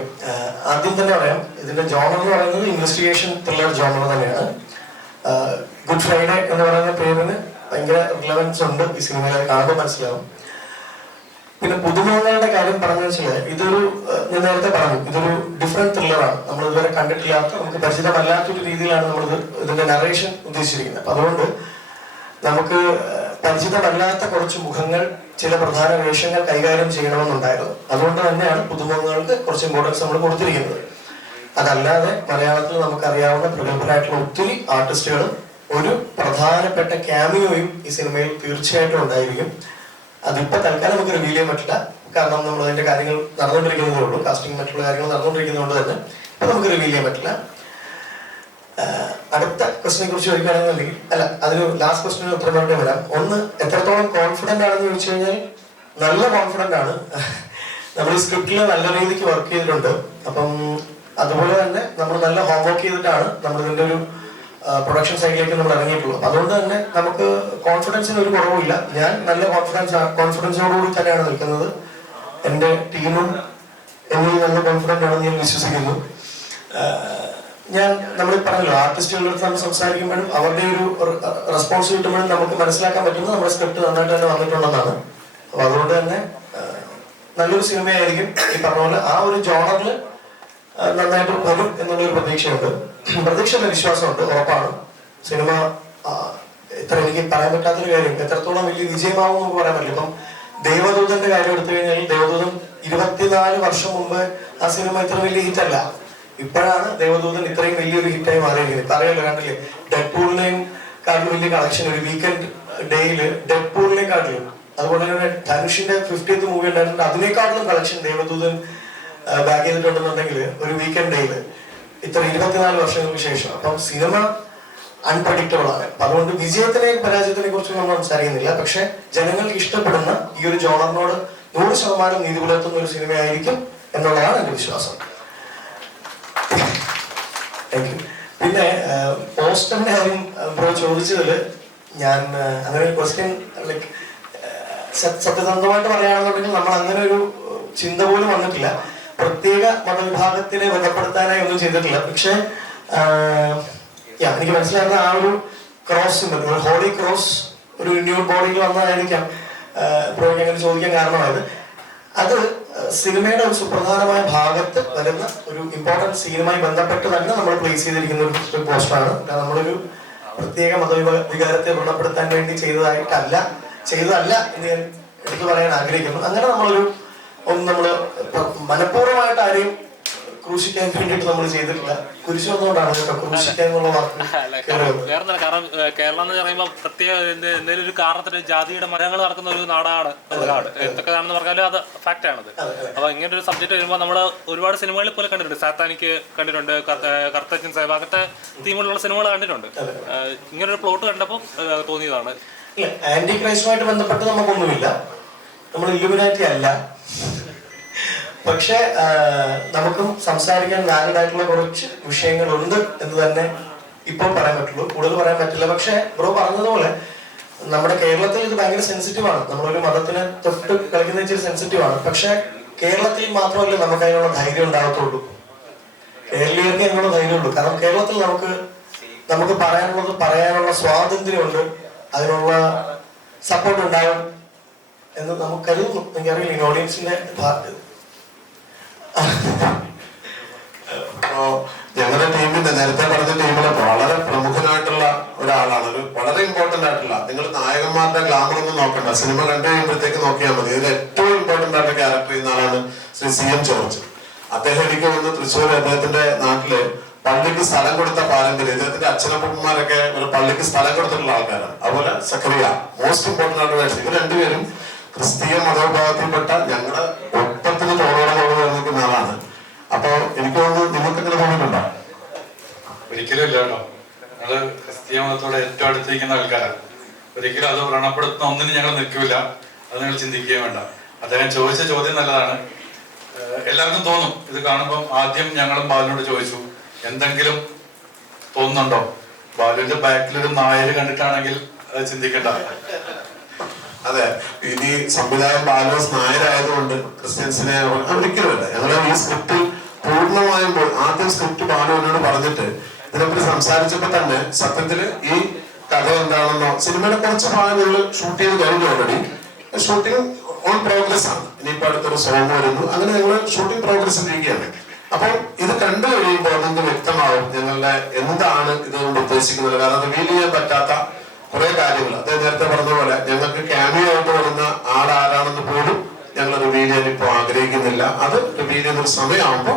ആദ്യം തന്നെ പറയാം, ഇതിന്റെ ജോണർ എന്ന് പറയുന്നത് ഇൻവെസ്റ്റിഗേഷൻ ത്രില്ലർ ജോണർ തന്നെയാണ്. ഗുഡ് ഫ്രൈഡേ എന്ന് പറയുന്ന പേരിന് ഭയങ്കര റിലവൻസ് ഉണ്ട് ഈ സിനിമയിൽ, കാണുമ്പോൾ മനസ്സിലാവും. പിന്നെ പുതുമുഖങ്ങളുടെ കാര്യം പറഞ്ഞു വെച്ചാൽ ഇതൊരു, ഞാൻ നേരത്തെ പറഞ്ഞു, ഇതൊരു ഡിഫറെന്റ് ത്രില്ലറാണ്. നമ്മൾ ഇതുവരെ കണ്ടിട്ടില്ലാത്ത, നമുക്ക് പരിചിതമല്ലാത്തൊരു രീതിയിലാണ് നമ്മൾ ഇതിന്റെ നറേഷൻ ഉദ്ദേശിച്ചിരിക്കുന്നത്. അപ്പൊ അതുകൊണ്ട് നമുക്ക് പരിചിതമല്ലാത്ത കുറച്ച് മുഖങ്ങൾ, ചില പ്രധാന വേഷങ്ങൾ കൈകാര്യം ചെയ്യണമെന്നുണ്ടായിരുന്നു. അതുകൊണ്ട് തന്നെയാണ് പുതുമുഖങ്ങൾക്ക് കുറച്ച് ഇമ്പോർട്ടൻസ് നമ്മൾ കൊടുത്തിരിക്കുന്നത്. അതല്ലാതെ മലയാളത്തിൽ നമുക്കറിയാവുന്ന പ്രഗത്ഭരായിട്ടുള്ള ഒത്തിരി ആർട്ടിസ്റ്റുകൾ, ഒരു പ്രധാനപ്പെട്ട ക്യാമിയോയും ഈ സിനിമയിൽ തീർച്ചയായിട്ടും ഉണ്ടായിരിക്കും. അതിപ്പോ തൽക്കാലം നമുക്ക് റിവീൽ ചെയ്യാൻ പറ്റില്ല, കാരണം നമ്മൾ അതിന്റെ കാര്യങ്ങൾ നടന്നുകൊണ്ടിരിക്കുന്നതേ ഉള്ളൂ. കാസ്റ്റിംഗ് മറ്റുള്ള കാര്യങ്ങൾ നടന്നുകൊണ്ടിരിക്കുന്നതുകൊണ്ട് തന്നെ ഇപ്പൊ നമുക്ക് റിവീൽ ചെയ്യാൻ പറ്റില്ല. അടുത്ത ക്വസ്റ്റിനെ കുറിച്ച് ചോദിക്കുകയാണെന്നുണ്ടെങ്കിൽ, അല്ല, അതിന് ലാസ്റ്റ് ക്വസ്റ്റിന് ഉത്തരം പറഞ്ഞിട്ട് വരാം. ഒന്ന്, എത്രത്തോളം കോൺഫിഡന്റ് ആണെന്ന് ചോദിച്ചു കഴിഞ്ഞാൽ നല്ല കോൺഫിഡന്റ് ആണ്. നമ്മൾ ഈ സ്ക്രിപ്റ്റിൽ നല്ല രീതിക്ക് വർക്ക് ചെയ്തിട്ടുണ്ട്. അപ്പം അതുപോലെ തന്നെ നമ്മൾ നല്ല ഹോംവർക്ക് ചെയ്തിട്ടാണ് നമ്മൾ ഇതിന്റെ ഒരു പ്രൊഡക്ഷൻ സൈഡിലേക്ക് നമ്മൾ ഇറങ്ങിയിട്ടുള്ളൂ. അതുകൊണ്ട് തന്നെ നമുക്ക് കോൺഫിഡൻസിന് ഒരു കുറവില്ല. ഞാൻ നല്ല കോൺഫിഡൻസോടുകൂടി തന്നെയാണ് നിൽക്കുന്നത്. എൻ്റെ ടീമും എന്നിൽ നല്ല കോൺഫിഡൻ്റ് ആണെന്ന് ഞാൻ വിശ്വസിക്കുന്നു. ഞാൻ നമ്മൾ പറഞ്ഞല്ലോ, ആർട്ടിസ്റ്റുകളുടെ അടുത്ത് നമ്മൾ സംസാരിക്കുമ്പോഴും അവരുടെ ഒരു റെസ്പോൺസ് കിട്ടുമ്പോഴും നമുക്ക് മനസ്സിലാക്കാൻ പറ്റുന്നത് നമ്മുടെ സ്ക്രിപ്റ്റ് നന്നായിട്ട് തന്നെ വന്നിട്ടുണ്ടെന്നാണ്. അപ്പൊ അതുകൊണ്ട് തന്നെ നല്ലൊരു സിനിമയായിരിക്കും. ഈ പറഞ്ഞ പോലെ ആ ഒരു ജോണറിൽ നന്നായിട്ട് വരും എന്നുള്ളൊരു പ്രതീക്ഷയുണ്ട്. പ്രതീക്ഷയുടെ വിശ്വാസമുണ്ട്, ഉറപ്പാണ്. സിനിമ ഇത്ര എനിക്ക് പറയാൻ പറ്റാത്തൊരു കാര്യം, എത്രത്തോളം വലിയ വിജയമാവും നമുക്ക് പറയാൻ പറ്റില്ല. ഇപ്പം ദേവദൂതന്റെ കാര്യം എടുത്തു കഴിഞ്ഞാൽ ദേവദൂതൻ 24 വർഷം മുമ്പ് ആ സിനിമ ഇത്ര വലിയ ഹിറ്റല്ല. ഇപ്പോഴാണ് ദേവദൂതൻ ഇത്രയും വലിയൊരു ഹിറ്റായി മാറിയിരിക്കുന്നത്. ഇപ്പൊ അറിയാലോ, കണ്ടില്ലേ, ഡെഡ്പൂളിനെയും കാട്ടിലും വലിയ കളക്ഷൻ ഒരു വീക്കെൻഡ് ഡേയില് ഡെഡ്പൂളിനെ കാട്ടിലും, അതുപോലെ തന്നെ ധനുഷിന്റെ 50th മൂവി ഉണ്ടായിട്ടുണ്ട്, അതിനേക്കാട്ടിലും കളക്ഷൻ ദേവദൂതൻ ബാക്ക് ചെയ്തിട്ടുണ്ടെന്നുണ്ടെങ്കിൽ ഒരു വീക്കെൻഡ് ഡേയില് ഇത്ര 24 വർഷങ്ങൾക്ക് ശേഷം. അപ്പം സിനിമ അൺപ്രഡിക്റ്റബിൾ ആണ്. അപ്പൊ അതുകൊണ്ട് വിജയത്തിനെയും പരാജയത്തിനെ കുറിച്ച് നമ്മൾ സംസാരിക്കുന്നില്ല. പക്ഷെ ജനങ്ങൾക്ക് ഇഷ്ടപ്പെടുന്ന ഈ ഒരു ജോണറിനോട് 100% നീതി പുലർത്തുന്ന ഒരു സിനിമയായിരിക്കും എന്നുള്ളതാണ് എന്റെ വിശ്വാസം. പിന്നെ പോസ്റ്ററിന്റെ കാര്യം ബ്രോ ചോദിച്ചതിൽ ഞാൻ അങ്ങനെ ഒരു ക്വസ്റ്റ്യൻ ലൈക്ക് സത്യസന്ധമായിട്ട് പറയുകയാണെന്നുണ്ടെങ്കിൽ നമ്മൾ അങ്ങനെ ഒരു ചിന്ത പോലും വന്നിട്ടില്ല. പ്രത്യേക മതവിഭാഗത്തിനെ ബന്ധപ്പെടുത്താനായി ഒന്നും ചെയ്തിട്ടില്ല. പക്ഷെ എനിക്ക് മനസ്സിലാകുന്ന ആ ഒരു ക്രോസ് സിംബൽ, ഒരു ഹോളി ക്രോസ് ഒരു ന്യൂഡ് ബോഡിയിൽ വന്നതായിരിക്കാം ബ്രോയ്ക്ക് അങ്ങനെ ചോദിക്കാൻ കാരണമായത്. അത് സിനിമയുടെ ഒരു സുപ്രധാനമായ ഭാഗത്ത് വരുന്ന ഒരു ഇമ്പോർട്ടൻറ്റ് സീനുമായി ബന്ധപ്പെട്ട് തന്നെ നമ്മൾ പ്ലേസ് ചെയ്തിരിക്കുന്ന ഒരു പോസ്റ്ററാണ്. നമ്മളൊരു പ്രത്യേക മതവികാരത്തെ ഗുണപ്പെടുത്താൻ വേണ്ടി ചെയ്തതല്ല എന്ന് ഞാൻ എടുത്തു പറയാൻ ആഗ്രഹിക്കുന്നു. അങ്ങനെ ഒന്നും നമ്മൾ മനഃപൂർവ്വമായിട്ട് ആരെയും ക്രൂശിക്കാൻ വേണ്ടിയിട്ട് നമ്മൾ ചെയ്തിട്ടില്ല. കുരിശ് വന്നുകൊണ്ടാണ് കേട്ടോ ക്രൂശിക്കാൻ എന്നുള്ള വാക്ക്. കാരണം കേരളം എന്ന് പറയുമ്പോൾ പ്രത്യേക എന്തെങ്കിലും ഒരു കാരണത്തിന് ജാതിയുടെ മരങ്ങൾ നടക്കുന്ന ഒരു നാടാണ് നാട്. എന്തൊക്കെയാണെന്ന് പറഞ്ഞാലും അത് ഫാക്റ്റ് ആണത്. അപ്പൊ ഇങ്ങനെ ഒരു സബ്ജക്ട് വരുമ്പോൾ നമ്മൾ ഒരുപാട് സിനിമകളിൽ പോലെ കണ്ടിട്ടുണ്ട്. സാത്താനിക്ക് കണ്ടിട്ടുണ്ട്, കർത്തച്ചൻ സാഹിബ്, അങ്ങനത്തെ തീമുള്ള സിനിമകൾ കണ്ടിട്ടുണ്ട്. ഇങ്ങനൊരു പ്ലോട്ട് കണ്ടപ്പോൾ തോന്നിയതാണ്. ആന്റി ക്രൈസ്റ്റുമായിട്ട് ബന്ധപ്പെട്ട് നമുക്കൊന്നുമില്ല, നമ്മൾ ഇല്ലുമിനാറ്റി അല്ല. പക്ഷെ നമുക്കും സംസാരിക്കാൻ വാലിഡ് ആയിട്ടുള്ള കുറച്ച് വിഷയങ്ങളുണ്ട് എന്ന് തന്നെ ഇപ്പോൾ പറയാൻ പറ്റുള്ളൂ, കൂടുതൽ പറയാൻ പറ്റില്ല. പക്ഷെ ബ്രോ പറഞ്ഞതുപോലെ നമ്മുടെ കേരളത്തിൽ ഇത് ഭയങ്കര സെൻസിറ്റീവ് ആണ്. നമ്മളൊരു മതത്തിനെ തൊട്ട് കളിക്കുന്ന ഇച്ചിരി സെൻസിറ്റീവ് ആണ്. പക്ഷെ കേരളത്തിൽ മാത്രമല്ല നമുക്ക് അതിനുള്ള ധൈര്യം ഉണ്ടാകത്തുള്ളൂ, കേരളീയർക്ക് അതിനുള്ള ധൈര്യമുള്ളൂ. കാരണം കേരളത്തിൽ നമുക്ക് പറയാനുള്ള സ്വാതന്ത്ര്യമുണ്ട്, അതിനുള്ള സപ്പോർട്ട് ഉണ്ടാവും എന്ന് നമുക്ക് കരുതുന്നു. എനിക്കറിയില്ല ഈ ഓഡിയൻസിന്റെ ഞങ്ങളുടെ ടീമിന്റെ നേരത്തെ പറഞ്ഞ ടീമിലെ വളരെ പ്രമുഖനായിട്ടുള്ള ഒരാളാണ്, ഒരു വളരെ ഇമ്പോർട്ടന്റ് ആയിട്ടുള്ള, നിങ്ങൾ നായകന്മാരുടെ ഗ്ലാമർ ഒന്നും നോക്കണ്ട, സിനിമ കണ്ടു കഴിയുമ്പോഴത്തേക്ക് നോക്കിയാൽ മതി. ഇതിൽ ഏറ്റവും ഇമ്പോർട്ടന്റ് ആയിട്ട് ക്യാരക്ടർ ചെയ്യുന്ന ആളാണ് ശ്രീ CM ജോർജ്. അദ്ദേഹം എനിക്ക് വന്ന് തൃശ്ശൂർ അദ്ദേഹത്തിന്റെ നാട്ടില് പള്ളിക്ക് സ്ഥലം കൊടുത്ത പാരമ്പര്യം, ഇദ്ദേഹത്തിന്റെ അച്ഛനപ്പന്മാരൊക്കെ ഒരു പള്ളിക്ക് സ്ഥലം കൊടുത്തിട്ടുള്ള ആൾക്കാരാണ്. അതുപോലെ സക്കറിയ മോസ്റ്റ് ഇമ്പോർട്ടന്റ് ആയിട്ട് ഇവർ രണ്ടുപേരും ക്രിസ്തീയ മതവിഭാഗത്തിൽപ്പെട്ട ഞങ്ങളുടെ ഒപ്പത്തിന് തോളോടെ നിൽക്കുന്ന ആളാണ്. അപ്പൊ എനിക്ക് തോന്നുന്നു നിങ്ങൾക്ക് എങ്ങനെ തോന്നിയിട്ടുണ്ടോ? ഒരിക്കലും ഇല്ല കേട്ടോ. ഞങ്ങള് ക്രിസ്തീയ മതത്തോടെ ഏറ്റവും അടുത്തിരിക്കുന്ന ആൾക്കാരാണ്. ഒരിക്കലും അത് വ്രണപ്പെടുത്തുന്ന ഒന്നിനും ഞങ്ങൾ നിൽക്കില്ല, അത് നിങ്ങൾ ചിന്തിക്കുകയും വേണ്ട. അദ്ദേഹം ചോദിച്ച ചോദ്യം നല്ലതാണ്. എല്ലാവർക്കും തോന്നും ഇത് കാണുമ്പോൾ. ആദ്യം ഞങ്ങളും ബാലുവിനോട് ചോദിച്ചു, എന്തെങ്കിലും തോന്നുന്നുണ്ടോ? ബാലുവിന്റെ ബാക്കിലൊരു നായര് കണ്ടിട്ടാണെങ്കിൽ അത് ചിന്തിക്കണ്ട. അതെ, ഇനി സംവിധായകൻ ബാലോസ് നായരായതുകൊണ്ട് ക്രിസ്ത്യൻസിനെ ഒരിക്കലുമല്ല. ഞങ്ങൾ ഈ സ്ക്രിപ്റ്റ് പൂർണ്ണമായും ആദ്യം സ്ക്രിപ്റ്റ് ബാലുവിനോട് പറഞ്ഞിട്ട് ഇതിനെപ്പറ്റി സംസാരിച്ചപ്പോ തന്നെ സത്യത്തില് ഈ കഥ എന്താണെന്നോ സിനിമയുടെ കുറച്ച് ഭാഗങ്ങൾ ഷൂട്ട് ചെയ്ത് കഴിഞ്ഞു. ഓൾറെഡി ഷൂട്ടിംഗ് ഓൺ പ്രോഗ്രസ് ആണ്. ഇനിയിപ്പോ അടുത്തൊരു സോങ് വരുന്നു. അങ്ങനെ ഞങ്ങൾ ഷൂട്ടിംഗ് പ്രോഗ്രസ്സിലിരിക്കുകയാണ്. അപ്പോൾ ഇത് കണ്ടു കഴിയുമ്പോൾ നിങ്ങൾക്ക് വ്യക്തമാവും ഞങ്ങളുടെ എന്താണ് ഇതുകൊണ്ട് ഉദ്ദേശിക്കുന്നത്. കാരണം റിവീൽ ചെയ്യാൻ പറ്റാത്ത കുറെ കാര്യങ്ങൾ അദ്ദേഹം നേരത്തെ പറഞ്ഞ പോലെ ഞങ്ങൾക്ക് ക്യാമിയോ ആയിട്ട് വരുന്ന ആളാരാണെന്ന് പോലും ഞങ്ങൾ റിവീൽ ചെയ്യാൻ ഇപ്പോൾ ആഗ്രഹിക്കുന്നില്ല. അത് റിവീൽ ചെയ്യുന്ന ഒരു സമയമാകുമ്പോൾ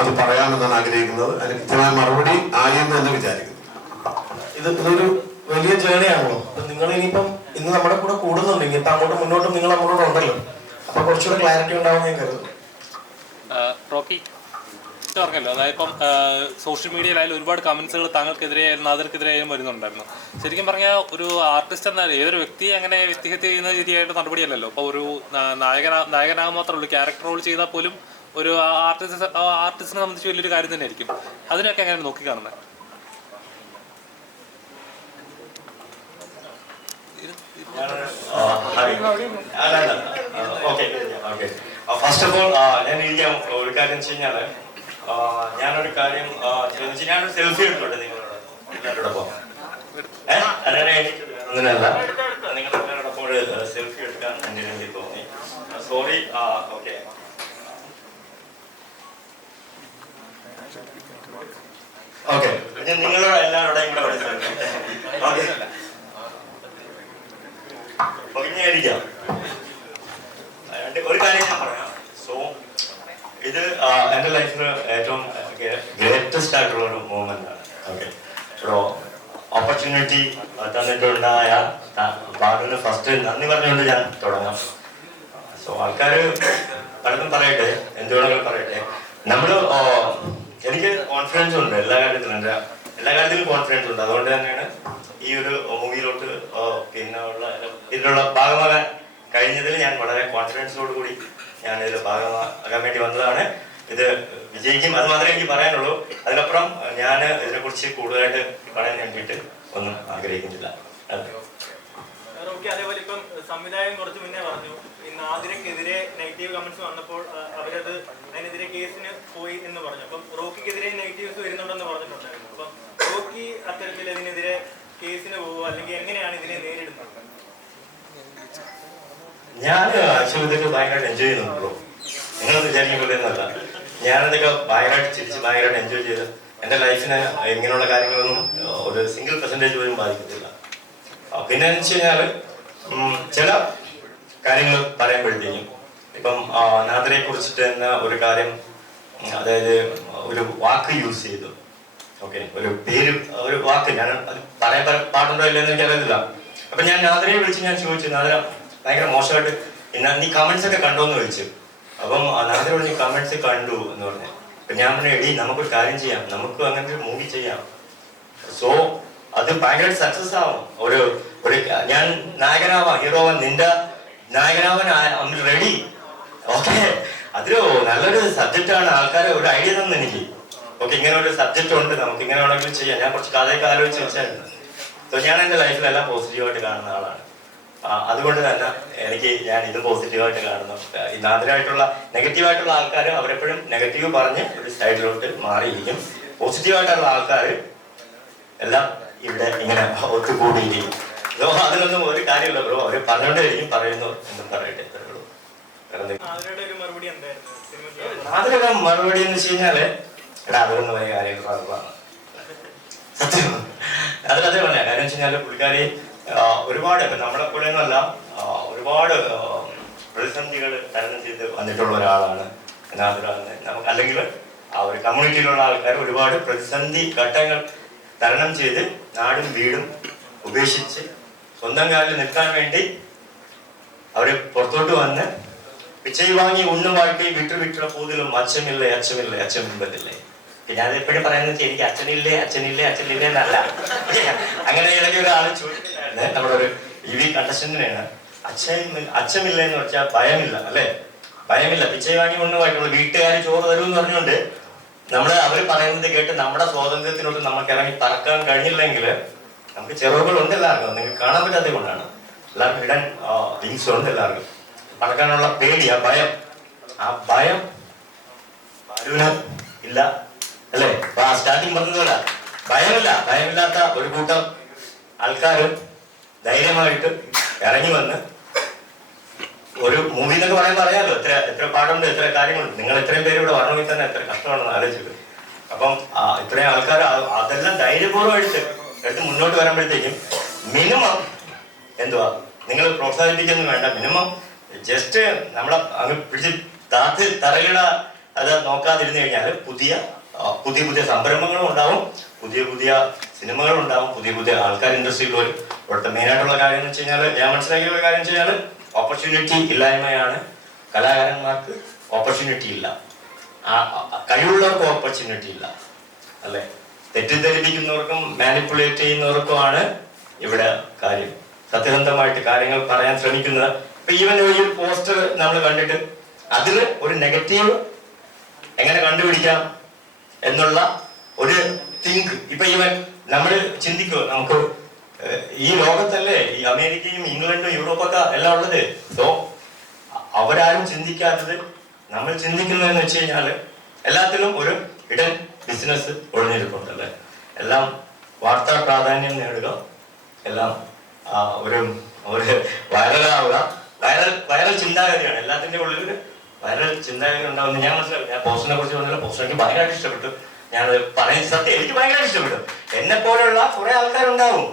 അത് പറയാമെന്നാണ് ആഗ്രഹിക്കുന്നത്. അതിന് കൃത്യമായ മറുപടി ആയെന്ന് തന്നെ വിചാരിക്കുന്നു. ഇതൊരു വലിയ ജേണിയാണല്ലോ. നിങ്ങൾ ഇനിയിപ്പം ഇന്ന് നമ്മുടെ കൂടെ കൂടുന്നുണ്ട്, ഇനിയിപ്പം അങ്ങോട്ടും മുന്നോട്ടും നിങ്ങൾ നമ്മളോട് ഉണ്ടല്ലോ. അപ്പൊ കുറച്ചുകൂടെ ക്ലാരിറ്റി ഉണ്ടാവും ഞാൻ കരുതുന്നു. പറഞ്ഞല്ലോ, അതായത് ഇപ്പം സോഷ്യൽ മീഡിയയിലായാലും ഒരുപാട് കമന്റ്സുകൾ താങ്കൾക്കെതിരെയായാലും നാദർക്കെതിരെയായാലും വരുന്നുണ്ടായിരുന്നു. ശരിക്കും പറഞ്ഞാൽ ഒരു ആർട്ടിസ്റ്റ് എന്നാൽ ഏതൊരു വ്യക്തിയെ അങ്ങനെ വ്യക്തിഹത്യ ചെയ്യുന്ന രീതിയായിട്ട് നടപടിയല്ലല്ലോ. അപ്പോൾ ഒരു നായകനാകാൻ മാത്രമേ ഉള്ളൂ, ക്യാരക്ടർ റോൾ ചെയ്താൽ പോലും ഒരു ആർട്ടിസ്റ്റിനെ സംബന്ധിച്ച് വലിയൊരു കാര്യം തന്നെ ആയിരിക്കും. അതിനൊക്കെ എങ്ങനെ നോക്കിക്കാണുന്നത്? ഫസ്റ്റ് ഓഫ് ഓൾ ഞാൻ ഒരു കാര്യം വെച്ച് കഴിഞ്ഞാൽ ഞാനൊരു കാര്യം ചോദിച്ചു. ഞാനൊരു സെൽഫി എടുത്തോട്ടെ നിങ്ങളോട് എല്ലാവരോടൊപ്പം? അങ്ങനെ അങ്ങനെയല്ല, നിങ്ങൾ എല്ലാവരോടൊപ്പം ഒരു സെൽഫി എടുക്കാൻ എൻ്റെ എനിക്ക് തോന്നി. സോറി. ഓക്കെ. ഓക്കെ, നിങ്ങളോട് എല്ലാവരോടെയും കൂടെ ഒരു സെൽഫി. ഓക്കെ, ഒഴിഞ്ഞായിരിക്കാം. ഒരു കാര്യം ഞാൻ പറയാം. സോ ഇത് എൻ്റെ ലൈഫിൽ ഏറ്റവും ഗ്രേറ്റസ്റ്റ് ആയിട്ടുള്ള ഒരു മൂമെന്റ് ആണ്. ഓക്കെ, ഒരു ഓപ്പർച്യൂണിറ്റി തന്നിട്ടുണ്ടായ പാടിന് ഫസ്റ്റ് നന്ദി പറഞ്ഞുകൊണ്ട് ഞാൻ തുടങ്ങാം. സോ ആൾക്കാർ പലതും പറയട്ടെ, എന്തുവേണമെങ്കിലും പറയട്ടെ. നമ്മൾ എനിക്ക് കോൺഫിഡൻസ് ഉണ്ട് എല്ലാ കാര്യത്തിലും, എല്ലാ കാര്യത്തിലും കോൺഫിഡൻസ് ഉണ്ട്. അതുകൊണ്ട് തന്നെയാണ് ഈ ഒരു മൂവിയിലോട്ട് പിന്നെ ഇതിലുള്ള ഭാഗമാകാൻ കഴിഞ്ഞതിൽ ഞാൻ വളരെ കോൺഫിഡൻസോട് കൂടി ഞാൻ ഇതിൽ ഭാഗമാകാൻ വേണ്ടി വന്നതാണ്. ഇത് വിജയിക്കും, അത് മാത്രമേ എനിക്ക് പറയാനുള്ളൂ. അതിനപ്പുറം ഞാൻ ഇതിനെക്കുറിച്ച് കൂടുതലായിട്ട് പറയാൻ വേണ്ടിയിട്ട് ഒന്നും ആഗ്രഹിക്കുന്നില്ല. അതേപോലെ ഇപ്പം സംവിധായകൻ കുറച്ച് മുന്നേ പറഞ്ഞു, ഈ നാദിരക്കെതിരെ നെഗറ്റീവ് കമന്റ്സ് വന്നപ്പോൾ അവരത് അതിനെതിരെ കേസിന് പോയി എന്ന് പറഞ്ഞു. അപ്പം റോക്കിക്കെതിരെ നെഗറ്റീവ്സ് വരുന്നുണ്ടെന്ന് പറഞ്ഞിട്ടുണ്ടായിരുന്നു. അപ്പം റോക്കി അത്തരത്തിൽ ഇതിനെതിരെ കേസിന് പോവുക അല്ലെങ്കിൽ എങ്ങനെയാണ് ഇതിനെ നേരിടുന്നത്? ഞാൻ ആക്ച്വലി ഇതൊക്കെ ഭയങ്കരമായിട്ട് എൻജോയ് ചെയ്യുന്നുണ്ടല്ലോ. നിങ്ങൾ വിചാരിക്കുന്ന പോലെ ഒന്നുമല്ല. ഞാനിതൊക്കെ ഭയങ്കരമായിട്ട് ചിരിച്ച് ഭയങ്കരമായിട്ട് എൻജോയ് ചെയ്ത് എൻ്റെ ലൈഫിന് ഇങ്ങനെയുള്ള കാര്യങ്ങളൊന്നും ഒരു സിംഗിൾ പെർസെൻറ്റേജ് പോലും ബാധിക്കത്തില്ല. പിന്നെ എന്ന് വെച്ച് കഴിഞ്ഞാൽ ചില കാര്യങ്ങൾ പറയുമ്പോഴത്തേക്കും ഇപ്പം നാദിരെ കുറിച്ചിട്ട് തന്നെ ഒരു കാര്യം, അതായത് ഒരു വാക്ക് യൂസ് ചെയ്തു. ഓക്കെ, ഒരു പേര്, ഒരു വാക്ക് ഞാൻ അത് പറയാൻ പാടുണ്ടോ ഇല്ലെന്ന് എനിക്കറിയത്തില്ല. അപ്പൊ ഞാൻ നാദിരയെ വിളിച്ച് ഞാൻ ചോദിച്ചു, നാദിര ഭയങ്കര മോശമായിട്ട് നീ കമന്റ്സ് ഒക്കെ കണ്ടോ എന്ന് ചോദിച്ചു. അപ്പം നാദിര വിളിച്ച് കമന്റ്സ് കണ്ടു എന്ന് പറഞ്ഞു. അപ്പൊ ഞാൻ പറഞ്ഞു, എടി നമുക്കൊരു കാര്യം ചെയ്യാം, നമുക്ക് അങ്ങനത്തെ ഒരു മൂവി ചെയ്യാം. സോ അത് ഭയങ്കര സക്സസ് ആവും. ഒരു ഞാൻ നായകനാവാം, ഹീറോവാൻ, നിന്റെ നായകനാവാൻ റെഡി. ഓക്കെ, അതൊരു നല്ലൊരു സബ്ജക്റ്റ് ആണ്. ആൾക്കാർ ഒരു ഐഡിയ തന്നു എനിക്ക്. ഓക്കെ, ഇങ്ങനെ ഒരു സബ്ജക്റ്റ് ഉണ്ട്, നമുക്ക് ഇങ്ങനെ വേണമെങ്കിലും ചെയ്യാം. ഞാൻ കുറച്ച് കഥയൊക്കെ ആലോചിച്ച് വെച്ചായിരുന്നു. സോ ഞാൻ എൻ്റെ ലൈഫിലെല്ലാം പോസിറ്റീവായിട്ട് കാണുന്ന ആളാണ്. അതുകൊണ്ട് തന്നെ ഞാൻ ഇത് പോസിറ്റീവായിട്ട് കാണുന്നു. ഈ നാദിരായിട്ടുള്ള നെഗറ്റീവായിട്ടുള്ള ആൾക്കാർ അവരെപ്പോഴും നെഗറ്റീവ് പറഞ്ഞ് ഒരു സൈഡിലോട്ട് മാറിയിരിക്കും. പോസിറ്റീവായിട്ടുള്ള ആൾക്കാർ എല്ലാം ഇവിടെ ഇങ്ങനെ ഒത്തുകൂടിയിരിക്കും. അതിനൊന്നും ഒരു കാര്യമില്ല ബ്രോ, അവർ പറഞ്ഞോണ്ടേയിരിക്കും, പറയുന്നു എന്നും പറയട്ടെ. നാദിരയുടെ മറുപടി എന്ന് വെച്ച് കഴിഞ്ഞാല് അതൊന്നും വലിയ കാര്യങ്ങൾ പറഞ്ഞതാണ് സത്യം. അതിലതേ പറഞ്ഞ കാര്യം വെച്ച് കഴിഞ്ഞാല് പുള്ളിക്കാരി ഒരുപാട് ഇപ്പൊ നമ്മളെ പോലെയൊന്നുമല്ല, ഒരുപാട് പ്രതിസന്ധികൾ തരണം ചെയ്ത് വന്നിട്ടുള്ള ഒരാളാണ് നാദിര. നമുക്ക് അല്ലെങ്കിൽ ആ ഒരു കമ്മ്യൂണിറ്റിയിലുള്ള ആൾക്കാർ ഒരുപാട് പ്രതിസന്ധി ഘട്ടങ്ങൾ തരണം ചെയ്ത് നാടും വീടും ഉപേക്ഷിച്ച് സ്വന്തം കാലിൽ നിൽക്കാൻ വേണ്ടി അവര് പുറത്തോട്ട് വന്ന് പിച്ചൈ വാങ്ങി ഉണ്ണും വാട്ടി വിട്ടുള്ള പോതിലും അച്ഛമില്ലേ അച്ഛമില്ലേ അച്ഛമില്ലേ. പിന്നെ അത് എപ്പോഴും പറയുന്നത് എനിക്ക് അച്ഛനില്ലേ അച്ഛനില്ലേ അച്ഛനില്ലേ എന്നല്ല. അങ്ങനെ ഇടയ്ക്ക് ഒരാൾ ചോദിച്ചിട്ടുണ്ടായിരുന്നു, നമ്മുടെ ഒരു TV കണ്ടസ്റ്റന്റിനാണ്, അച്ഛമില്ല എന്ന് വെച്ചാൽ ഭയമില്ല അല്ലെ, ഭയമില്ല, പിച്ചൈ വാങ്ങി ഉണ്ണും വായിട്ടുള്ള വീട്ടുകാർ ചോറ് തരുമെന്ന് പറഞ്ഞുകൊണ്ട് അവർ പറയുന്നത് കേട്ട് നമ്മുടെ സ്വാതന്ത്ര്യത്തിനോട്ട് നമുക്ക് ഇറങ്ങി പറക്കാൻ കഴിഞ്ഞില്ലെങ്കിൽ നമുക്ക് ചെറുകളുണ്ട് എല്ലാവർക്കും, നിങ്ങൾക്ക് കാണാൻ പറ്റാത്തത് കൊണ്ടാണ്. എല്ലാവർക്കും ഇടാൻ വിങ്സ് ഉണ്ട്, എല്ലാവർക്കും പറക്കാനുള്ള പേടി, ആ ഭയം ബാലുവിന് ഇല്ല അല്ലേ. അപ്പൊ ആ സ്റ്റാർട്ടിങ് പറഞ്ഞതുപോലെ ഭയമില്ലാത്ത ഒരു കൂട്ടം ആൾക്കാർ ധൈര്യമായിട്ട് ഇറങ്ങി വന്ന് ഒരു മൂവി എന്നൊക്കെ പറയുമ്പോൾ അറിയാമല്ലോ എത്ര പാടുണ്ട്, എത്ര കാര്യങ്ങളുണ്ട്. നിങ്ങൾ ഇത്രയും പേര് ഇവിടെ വരണമെങ്കിൽ തന്നെ എത്ര കഷ്ടമാണെന്ന് ആലോചിച്ചത്. അപ്പം ഇത്രയും ആൾക്കാർ അതെല്ലാം ധൈര്യപൂർവ്വം എടുത്ത് മുന്നോട്ട് വരുമ്പോഴത്തേക്കും മിനിമം എന്തുവാ, നിങ്ങൾ പ്രോത്സാഹിപ്പിക്കൊന്നും വേണ്ട, മിനിമം ജസ്റ്റ് നമ്മളെ അങ്ങ് പിടിച്ച് തറയിട അത് നോക്കാതിരുന്നു കഴിഞ്ഞാൽ പുതിയ സംരംഭങ്ങളും ഉണ്ടാവും, പുതിയ സിനിമകളും ഉണ്ടാവും, പുതിയ ആൾക്കാർ ഇൻഡസ്ട്രിയിൽ വരും. ഇവിടുത്തെ മെയിനായിട്ടുള്ള കാര്യം എന്ന് വെച്ച് കഴിഞ്ഞാൽ ഞാൻ മനസ്സിലാക്കിയുള്ള കാര്യം വെച്ച് കഴിഞ്ഞാൽ ഓപ്പർച്യൂണിറ്റി ഇല്ലായ്മയാണ്. കലാകാരന്മാർക്ക് ഓപ്പർച്യൂണിറ്റി ഇല്ല, കഴിവുള്ളവർക്ക് ഓപ്പർച്യൂണിറ്റി ഇല്ല അല്ലെ. തെറ്റിദ്ധരിപ്പിക്കുന്നവർക്കും മാനിപ്പുലേറ്റ് ചെയ്യുന്നവർക്കുമാണ് ഇവിടെ കാര്യം. സത്യസന്ധമായിട്ട് കാര്യങ്ങൾ പറയാൻ ശ്രമിക്കുന്നത്. ഇപ്പൊ ഈവൻ ഒരു പോസ്റ്റർ നമ്മൾ കണ്ടിട്ട് അതിൽ ഒരു നെഗറ്റീവ് എങ്ങനെ കണ്ടുപിടിക്കാം എന്നുള്ള ഒരു തിങ്ക് ഇപ്പൊ ഈവൻ നമ്മൾ ചിന്തിക്കുക, നമുക്ക് ഈ ലോകത്തല്ലേ ഈ അമേരിക്കയും ഇംഗ്ലണ്ടും യൂറോപ്പൊക്കെ എല്ലാം ഉള്ളത്. സോ അവരാരും ചിന്തിക്കാത്തത് നമ്മൾ ചിന്തിക്കുന്നതെന്ന് വെച്ച് കഴിഞ്ഞാൽ എല്ലാത്തിലും ഒരു ഇടൻ ബിസിനസ് ഒളിഞ്ഞിരിപ്പുണ്ടല്ലേ. എല്ലാം വാർത്താ പ്രാധാന്യം നേടുക, എല്ലാം ഒരു വൈറലാവുക. വൈറൽ ചിന്താഗതിയാണ് എല്ലാത്തിൻ്റെ ഉള്ളിൽ. ഒരു വൈറൽ ചിന്താഗതി ഉണ്ടാവുന്നത് ഞാൻ മനസ്സിലാക്കി. ഞാൻ പോസ്റ്ററിനെ കുറിച്ച് പറഞ്ഞാൽ പോസ്റ്റർ എനിക്ക് ഭയങ്കരമായിട്ട് ഇഷ്ടപ്പെട്ടു. ഞാനത് പറയുന്ന സത്യം എനിക്ക് ഭയങ്കരമായിട്ട് ഇഷ്ടപ്പെട്ടു. എന്നെ പോലെയുള്ള കുറെ ആൾക്കാരുണ്ടാവും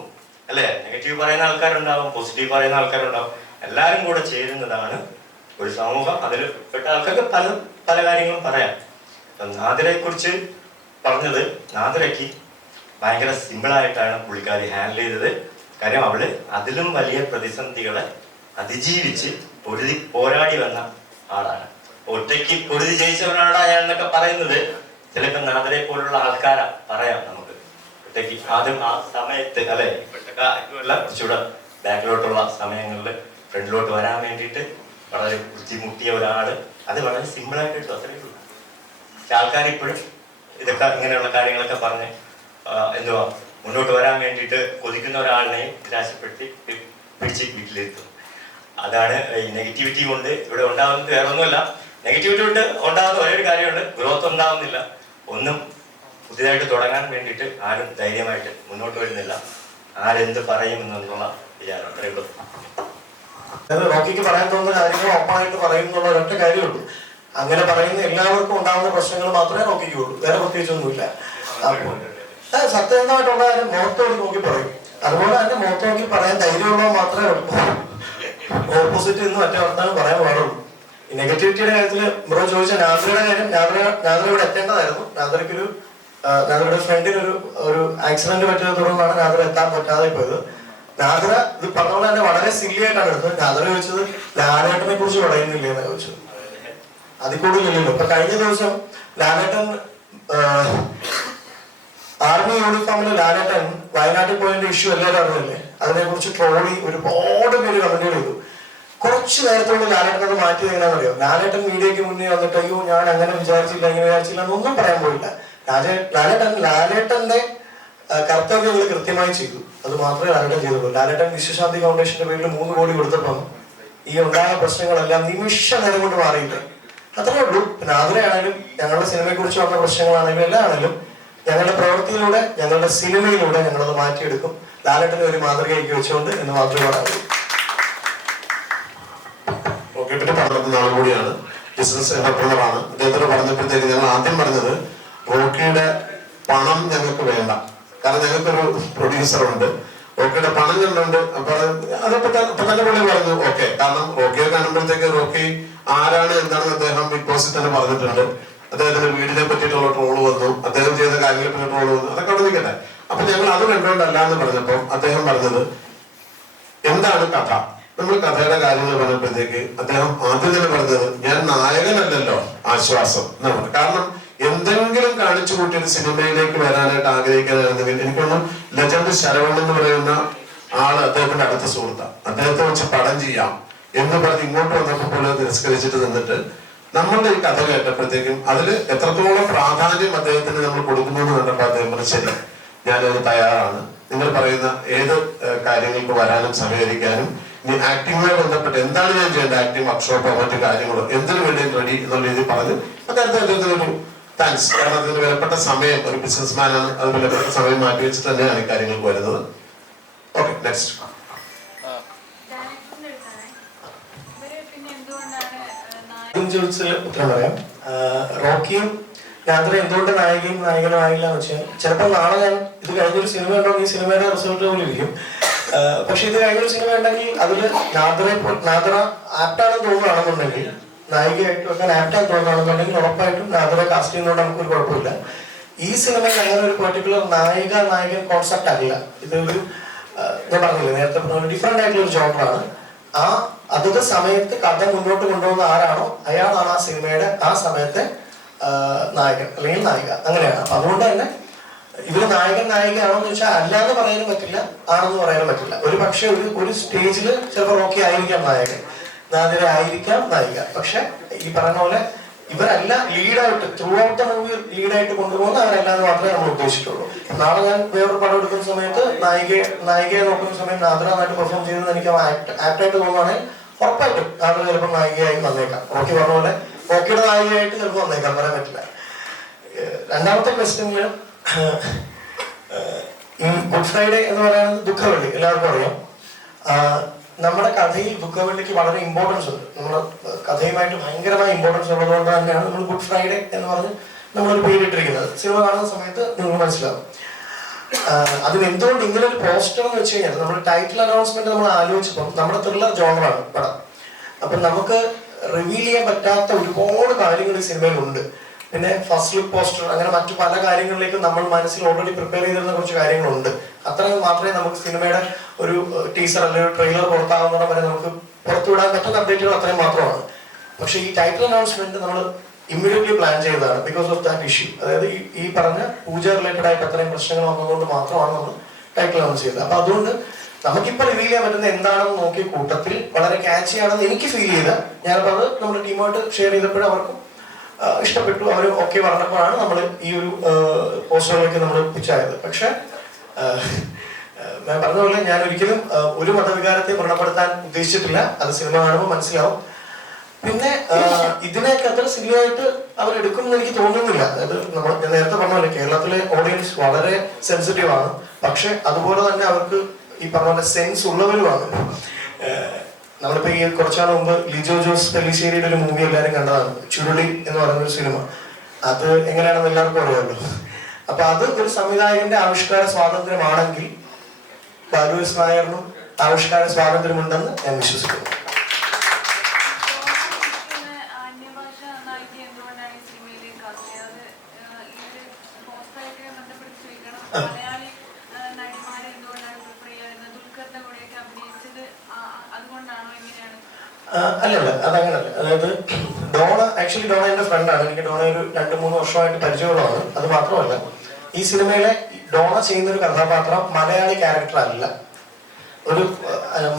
അല്ലേ, നെഗറ്റീവ് പറയുന്ന ആൾക്കാരുണ്ടാവും, പോസിറ്റീവ് പറയുന്ന ആൾക്കാരുണ്ടാവും. എല്ലാവരും കൂടെ ചേരുന്നതാണ് ഒരു സമൂഹം. അതിൽ പെട്ട ആൾക്കാർക്ക് പല കാര്യങ്ങളും പറയാം. നാദിരയെ കുറിച്ച് പറഞ്ഞത്, നാദിരയ്ക്ക് ഭയങ്കര സിമ്പിളായിട്ടാണ് പുള്ളിക്കാരി ഹാൻഡിൽ ചെയ്തത്. കാര്യം അവള് അതിലും വലിയ പ്രതിസന്ധികളെ അതിജീവിച്ച് പോരാടി വന്ന ആളാണ്. ഒറ്റയ്ക്ക് പൊരുതി ജയിച്ചവനാണ് അയാൾ എന്നൊക്കെ പറയുന്നത് ചിലപ്പോൾ നാദിരയെ പോലുള്ള ആൾക്കാരാ പറയാം നമുക്ക്. ഒറ്റയ്ക്ക് ആദ്യം ആ സമയത്ത് അല്ലെ, കുറച്ചുകൂടെ ബാക്കിലോട്ടുള്ള സമയങ്ങളിൽ ഫ്രണ്ടിലോട്ട് വരാൻ വേണ്ടിയിട്ട് വളരെ ബുദ്ധിമുട്ടിയ ഒരാള്. അത് വളരെ സിമ്പിളായിട്ട് അത്രയേ ഉള്ളൂ. പക്ഷെ ആൾക്കാർ ഇപ്പോഴും ഇതൊക്കെ ഇങ്ങനെയുള്ള കാര്യങ്ങളൊക്കെ പറഞ്ഞ് എന്തുവാ മുന്നോട്ട് വരാൻ വേണ്ടിയിട്ട് കൊതിക്കുന്ന ഒരാളിനെ നിരാശപ്പെടുത്തി പിടിച്ച് വീട്ടിലെത്തും. അതാണ് ഈ നെഗറ്റിവിറ്റി കൊണ്ട് ഇവിടെ ഉണ്ടാകുന്നത്. വേറെ ഒന്നുമല്ല, നെഗറ്റിവിറ്റി കൊണ്ട് ഉണ്ടാകുന്ന ഒരേ ഒരു കാര്യമുണ്ട്, ഗ്രോത്ത് ഉണ്ടാകുന്നില്ല. ഒന്നും പുതിയതായിട്ട് തുടങ്ങാൻ വേണ്ടിയിട്ട് ആരും ധൈര്യമായിട്ട് മുന്നോട്ട് വരുന്നില്ല. ആരെന്ത് പറയും എന്നുള്ള വിചാരം അത്രയേ ഉള്ളൂ. റോക്കിക്ക് പറയാൻ തോന്നുന്ന കാര്യങ്ങൾ ഓപ്പണായിട്ട് പറയും എന്നുള്ള ഒരൊറ്റ കാര്യമുള്ളൂ. അങ്ങനെ പറയുന്ന എല്ലാവർക്കും ഉണ്ടാകുന്ന പ്രശ്നങ്ങൾ മാത്രമേ റോക്കിക്ക് ഉള്ളൂ, വേറെ പ്രത്യേകിച്ചൊന്നുമില്ല. സത്യസന്ധമായിട്ടുള്ള കാര്യം മുഖത്തോട് നോക്കി പറയും. അതുപോലെ തന്നെ മുഖത്ത് നോക്കി പറയാൻ ധൈര്യമുള്ളത് മാത്രമേ ഉള്ളൂ. ഓപ്പോസിറ്റ് നിന്ന് മറ്റേ വർത്താനം പറയാൻ പാടുള്ളൂ. ഈ നെഗറ്റിവിറ്റിയുടെ കാര്യത്തിൽ ബ്രോ ചോദിച്ച നാദിരയുടെ കാര്യം, നാദിര ഇവിടെ എത്തേണ്ടതായിരുന്നു. നാദിരയുടെ ഫ്രണ്ടിന് ഒരു ആക്സിഡന്റ് പറ്റിയതിനെ തുടർന്നാണ് നാദിര എത്താൻ പറ്റാതെ പോയത്. നാദിര ഇത് പറഞ്ഞ തന്നെ വളരെ സില്ലി ആയിട്ടാണ് എടുത്തത്. നാദിര ചോദിച്ചത് ലാലേട്ടനെ കുറിച്ച് പറയുന്നില്ലേ എന്നാണ് ചോദിച്ചത്. അതിൽ കൂടുതലില്ലല്ലോ. ഇപ്പൊ കഴിഞ്ഞ ദിവസം ലാലേട്ടൻ ആർമി യൂണിഫോമിൽ ലാലേട്ടൻ വയനാട്ടിൽ പോയതിന്റെ ഇഷ്യൂ എല്ലാവരും അറിഞ്ഞില്ലേ? അതിനെ കുറിച്ച് ട്രോളി ഒരുപാട് പേര് കമന്റുകൾ ചെയ്തു. കുറച്ച് നേരത്തോട് ലാലേട്ടൻ അത് മാറ്റി എങ്ങനെയാണെന്നറിയോ? ലാലേട്ടൻ മീഡിയക്ക് മുന്നേ വന്നിട്ട് അയ്യോ ഞാൻ അങ്ങനെ വിചാരിച്ചില്ല ഇങ്ങനെ വിചാരിച്ചില്ല എന്നൊന്നും പറയാൻ പോയില്ല. ലാലേട്ടന്റെ കർത്തവ്യങ്ങൾ കൃത്യമായി ചെയ്തു. അത് മാത്രമേ ലാലേട്ടൻ ചെയ്തുള്ളൂ. ലാലേട്ടൻ വിശ്വശാന്തി ഫൗണ്ടേഷന്റെ പേരിൽ 3 കോടി കൊടുത്തപ്പോൾ ഈ ഉണ്ടായ പ്രശ്നങ്ങളെല്ലാം നിമിഷ നേരം കൊണ്ട് മാറിയില്ലേ? അത്രേ ഉള്ളൂ. പിന്നെ നാദിരയാണെങ്കിലും ഞങ്ങളുടെ സിനിമയെ കുറിച്ച് വന്ന പ്രശ്നങ്ങളാണെങ്കിലും എല്ലാം ആണെങ്കിലും ഞങ്ങളുടെ പ്രവൃത്തിയിലൂടെ ഞങ്ങളുടെ സിനിമയിലൂടെ ഞങ്ങളത് മാറ്റിയെടുക്കും. ലാലേട്ടനെ ഒരു മാതൃകയാക്കി വെച്ചുകൊണ്ട് എന്ന് മാത്രമേ പറയാവൂ. റോക്കിയെ പറ്റി പറഞ്ഞിരുന്ന ആൾ കൂടിയാണ്, ബിസിനസ് എന്റർപ്രണറാണ്. അദ്ദേഹത്തോട് പറഞ്ഞപ്പോഴത്തേക്ക് ഞങ്ങൾ ആദ്യം പറഞ്ഞത് റോക്കിയുടെ പണം ഞങ്ങൾക്ക് വേണ്ട, കാരണം ഞങ്ങൾക്കൊരു പ്രൊഡ്യൂസർ ഉണ്ട്, റോക്കിയുടെ പണം കണ്ടുണ്ട്. അപ്പൊ അതപ്പോ തന്നെ പുള്ളി പറഞ്ഞു ഓക്കെ. കാരണം റോക്കിയെ കാണുമ്പോഴത്തേക്ക് റോക്കി ആരാണ് എന്താണെന്ന് അദ്ദേഹം ബിഗ് ബോസിൽ തന്നെ പറഞ്ഞിട്ടുണ്ട്. അദ്ദേഹത്തിന്റെ വീടിനെ പറ്റിയിട്ടുള്ള ട്രോള് വന്നു, അദ്ദേഹം ചെയ്ത കാര്യങ്ങളെ പറ്റി ട്രോള് വന്നു, അതൊക്കെ അവിടെ നിൽക്കട്ടെ. അപ്പൊ ഞങ്ങൾ അത് കണ്ടുകൊണ്ടല്ല എന്ന് പറഞ്ഞപ്പോൾ അദ്ദേഹം പറഞ്ഞത് എന്താണ് കഥ, നമ്മൾ കഥയുടെ കാര്യങ്ങൾ പറഞ്ഞപ്പോഴത്തേക്ക് അദ്ദേഹം ആദ്യം തന്നെ പറഞ്ഞത് ഞാൻ നായകനല്ലല്ലോ ആശ്വാസം എന്ന് പറഞ്ഞു. കാരണം എന്തെങ്കിലും കാണിച്ചു കൂട്ടിയൊരു സിനിമയിലേക്ക് വരാനായിട്ട് ആഗ്രഹിക്കാനായിരുന്നെങ്കിൽ എനിക്കൊന്നും ലെജൻഡ് ശരവൺ എന്ന് പറയുന്ന ആള് അദ്ദേഹത്തിന്റെ അടുത്ത സുഹൃത്താണ്, അദ്ദേഹത്തെ വെച്ച് പടം ചെയ്യാം എന്ന് പറഞ്ഞ് ഇങ്ങോട്ട് വന്നപ്പോൾ പോലെ തിരസ്കരിച്ചിട്ട് നിന്നിട്ട് നമ്മളുടെ ഈ കഥ കേട്ടപ്പോഴത്തേക്കും അതിൽ എത്രത്തോളം പ്രാധാന്യം അദ്ദേഹത്തിന് നമ്മൾ കൊടുക്കുന്നു എന്ന് കണ്ടപ്പോൾ അദ്ദേഹം പറഞ്ഞു ശരി ഞാനത് തയ്യാറാണ്, നിങ്ങൾ പറയുന്ന ഏത് കാര്യങ്ങൾക്ക് വരാനും സഹകരിക്കാനും, ഇനി ആക്ടിങ്ങുമായി ബന്ധപ്പെട്ട് എന്താണ് ഞാൻ ചെയ്യേണ്ടത്, ആക്ടിങ് വർക്ക്ഷോപ്പോ മറ്റു കാര്യങ്ങളോ എന്തിനു വേണ്ടിയും റെഡി എന്നുള്ള രീതിയിൽ പറഞ്ഞ് അദ്ദേഹത്തിനൊരു താങ്ക്സ്. കാരണം അതിന് വിലപ്പെട്ട സമയം, ഒരു ബിസിനസ്മാനാണ്, അത് വിലപ്പെട്ട സമയം മാറ്റി വെച്ചിട്ട് തന്നെയാണ് ഈ കാര്യങ്ങൾക്ക് വരുന്നത്. Okay next. ഉത്തരം പറയാം. റോക്കിയും നാദിര എന്തുകൊണ്ട് നായികയും നായകനും ആയില്ല എന്ന് വെച്ചാൽ ചിലപ്പോൾ നാളെ ഞാൻ ഇത് കഴിഞ്ഞൊരു സിനിമ ഉണ്ടെങ്കിൽ ഈ സിനിമയുടെ റിസൾട്ട് പോലെ ഇരിക്കും. പക്ഷെ ഇത് കഴിഞ്ഞൊരു സിനിമ ഉണ്ടെങ്കിൽ അതിൽ നാദിര ആപ്റ്റാണെന്ന് തോന്നുകയാണെന്നുണ്ടെങ്കിൽ, നായികയായിട്ട് വെക്കാൻ ആപ്റ്റാന്ന് തോന്നുകയാണെന്നുണ്ടെങ്കിൽ ഉറപ്പായിട്ടും നാദിര കാസ്റ്റ് ചെയ്യുന്നതുകൊണ്ട് നമുക്കൊരു കുഴപ്പമില്ല. ഈ സിനിമയിൽ അങ്ങനെ ഒരു പെർട്ടിക്കുലർ നായകൻ കോൺസെപ്റ്റ് അല്ല. ഇതൊരു ഞാൻ പറഞ്ഞില്ലേ നേരത്തെ പറഞ്ഞ ഡിഫറെന്റ് ആയിട്ടുള്ള ഒരു ജോണറാണ്. അതത് സമയത്ത് കഥ മുന്നോട്ട് കൊണ്ടുപോകുന്ന ആരാണോ അയാളാണ് ആ സിനിമയുടെ ആ സമയത്തെ നായകൻ അല്ലെങ്കിൽ നായിക, അങ്ങനെയാണ്. അപ്പൊ അതുകൊണ്ട് തന്നെ ഇവര് നായികയാണോ എന്ന് ചോദിച്ചാൽ അല്ലാന്ന് പറയാനും പറ്റില്ല, ആണെന്ന് പറയാനും പറ്റില്ല. ഒരു പക്ഷെ ഒരു സ്റ്റേജിൽ ചിലപ്പോൾ റോക്കി ആയിരിക്കാം നായകൻ, നാദിര ആയിരിക്കാം നായിക. പക്ഷെ ഈ പറയുന്ന പോലെ ഇവരല്ല ലീഡായിട്ട് ത്രൂ ഔട്ട് ദ മൂവി ലീഡായിട്ട് കൊണ്ടുപോകുന്ന അവരല്ലാന്ന് മാത്രമേ നമ്മൾ ഉദ്ദേശിച്ചുള്ളൂ. നാളെ ഞാൻ വേറൊരു പടം എടുക്കുന്ന സമയത്ത് നായികയെ നോക്കുന്ന സമയത്ത് നാദിര നന്നായിട്ട് പെർഫോം ചെയ്യുന്നത് എനിക്ക് ആപ്റ്റായിട്ട് തോന്നുവാണെങ്കിൽ ഉറപ്പായിട്ടും നാദിര ചിലപ്പോൾ നായികയായി വന്നേക്കാം. റോക്കി പറഞ്ഞ പോലെ റോക്കിയുടെ നായികയായിട്ട് ചിലപ്പോൾ വന്നേക്കാം, പറയാൻ പറ്റില്ല. രണ്ടാമത്തെ ക്വസ്റ്റ്യനിൽ ഈ ഗുഡ് ഫ്രൈഡേ എന്ന് പറയുന്നത് ദുഃഖവെള്ളി എല്ലാവർക്കും അറിയാം. നമ്മുടെ കഥയിൽ ദുഃഖവെള്ളിക്ക് വളരെ ഇമ്പോർട്ടൻസ് ഉണ്ട്. നമ്മുടെ കഥയുമായിട്ട് ഭയങ്കരമായ ഇമ്പോർട്ടൻസ് ഉള്ളതുകൊണ്ട് തന്നെയാണ് നമ്മൾ ഗുഡ് ഫ്രൈഡേ എന്ന് പറഞ്ഞ് നമ്മളൊരു പേരിട്ടിരിക്കുന്നത്. സിനിമ കാണുന്ന സമയത്ത് നിങ്ങൾ മനസ്സിലാവും. അതിന് എന്തുകൊണ്ട് ഇങ്ങനെ ഒരു പോസ്റ്റർ എന്ന് വെച്ച് കഴിഞ്ഞാൽ നമ്മൾ ടൈറ്റിൽ അനൗൺസ്മെന്റ് നമ്മൾ ആലോചിച്ചപ്പോൾ നമ്മുടെ ത്രില്ലർ ജോണറാണ് പടം. അപ്പം നമുക്ക് റിവീൽ ചെയ്യാൻ പറ്റാത്ത ഒരുപാട് കാര്യങ്ങൾ ഈ സിനിമയിലുണ്ട്. പിന്നെ ഫസ്റ്റ് ലുക്ക് പോസ്റ്റർ അങ്ങനെ മറ്റു പല കാര്യങ്ങളിലേക്കും നമ്മൾ മനസ്സിൽ ഓൾറെഡി പ്രിപ്പയർ ചെയ്തിരുന്ന കുറച്ച് കാര്യങ്ങളുണ്ട്. അത്ര മാത്രമേ നമുക്ക് സിനിമയുടെ ഒരു ടീസർ അല്ലെങ്കിൽ ട്രെയിലർ പുറത്താകുന്ന വരെ നമുക്ക് പുറത്തുവിടാൻ പറ്റുന്ന അപ്ഡേറ്റുകൾ അത്രയും മാത്രമാണ്. പക്ഷേ ഈ ടൈറ്റിൽ അനൗൺസ്മെന്റ് നമ്മൾ ഇമ്മീഡിയറ്റ്ലി പ്ലാൻ ചെയ്തതാണ് ബിക്കോസ് ഓഫ് ദാറ്റ് ഇഷ്യൂ. അതായത് ഈ പറഞ്ഞ പൂജ റിലേറ്റഡ് ആയിട്ട് അത്രയും പ്രശ്നങ്ങൾ വന്നതുകൊണ്ട് മാത്രമാണ് നമ്മൾ ടൈറ്റിൽ അനൗൺസ് ചെയ്തത്. അപ്പൊ അതുകൊണ്ട് നമുക്കിപ്പോൾ റിവീൽ ചെയ്യാൻ പറ്റുന്ന എന്താണെന്ന് നോക്കിയ കൂട്ടത്തിൽ വളരെ ക്യാച്ചി ആണെന്ന് എനിക്ക് ഫീൽ ചെയ്ത ഞാനപ്പോൾ അത് നമ്മുടെ ടീമായിട്ട് ഷെയർ ചെയ്തപ്പോഴും അവർക്കും ഇഷ്ടപ്പെട്ടു. അവർ ഓക്കെ പറഞ്ഞപ്പോഴാണ് നമ്മൾ ഈ ഒരു പോസ്റ്ററിലേക്ക് നമ്മൾ പിച്ചായത്. പക്ഷെ ഞാൻ പറഞ്ഞ പോലെ ഞാൻ ഒരിക്കലും ഒരു മതവികാരത്തെ വ്രണപ്പെടുത്താൻ ഉദ്ദേശിച്ചിട്ടില്ല. അത് സിനിമ കാണുമ്പോൾ മനസ്സിലാവും. പിന്നെ ഇതിനെയൊക്കെ അത്ര സിനിമയായിട്ട് അവരെടുക്കും എന്ന് എനിക്ക് തോന്നുന്നില്ല. അതായത് നമ്മൾ ഞാൻ നേരത്തെ പറഞ്ഞ പോലെ കേരളത്തിലെ ഓഡിയൻസ് വളരെ സെൻസിറ്റീവ് ആണ്. പക്ഷെ അതുപോലെ തന്നെ അവർക്ക് ഈ പറഞ്ഞ പോലെ സെൻസ് ഉള്ളവരുമാണ്. നമ്മളിപ്പോ ഈ കുറച്ചാൾ മുമ്പ് ലിജോ ജോസ് പെല്ലിശ്ശേരിയുടെ ഒരു മൂവി എല്ലാവരും കണ്ടതാണ്, ചുരുളി എന്ന് പറയുന്നൊരു സിനിമ. അത് എങ്ങനെയാണെന്ന് എല്ലാവർക്കും അറിയാമല്ലോ. അപ്പൊ അത് ഒരു സംവിധായകന്റെ ആവിഷ്കാര സ്വാതന്ത്ര്യമാണെങ്കിൽ ബാലു എസ് നായറിനും ആവിഷ്കാര സ്വാതന്ത്ര്യമുണ്ടെന്ന് ഞാൻ വിശ്വസിക്കുന്നു. അല്ലല്ല, അതങ്ങനല്ല. അതായത് ഡോണ ആക്ച്വലി ഡോണ എന്റെ ഫ്രണ്ടാണ്. എനിക്ക് ഡോണ ഒരു 2-3 വർഷമായിട്ട് പരിചയമുള്ളതാണ്. അത് മാത്രമല്ല ഈ സിനിമയിലെ ഡോണ ചെയ്യുന്ന ഒരു കഥാപാത്രം മലയാളി ക്യാരക്ടർ അല്ല. ഒരു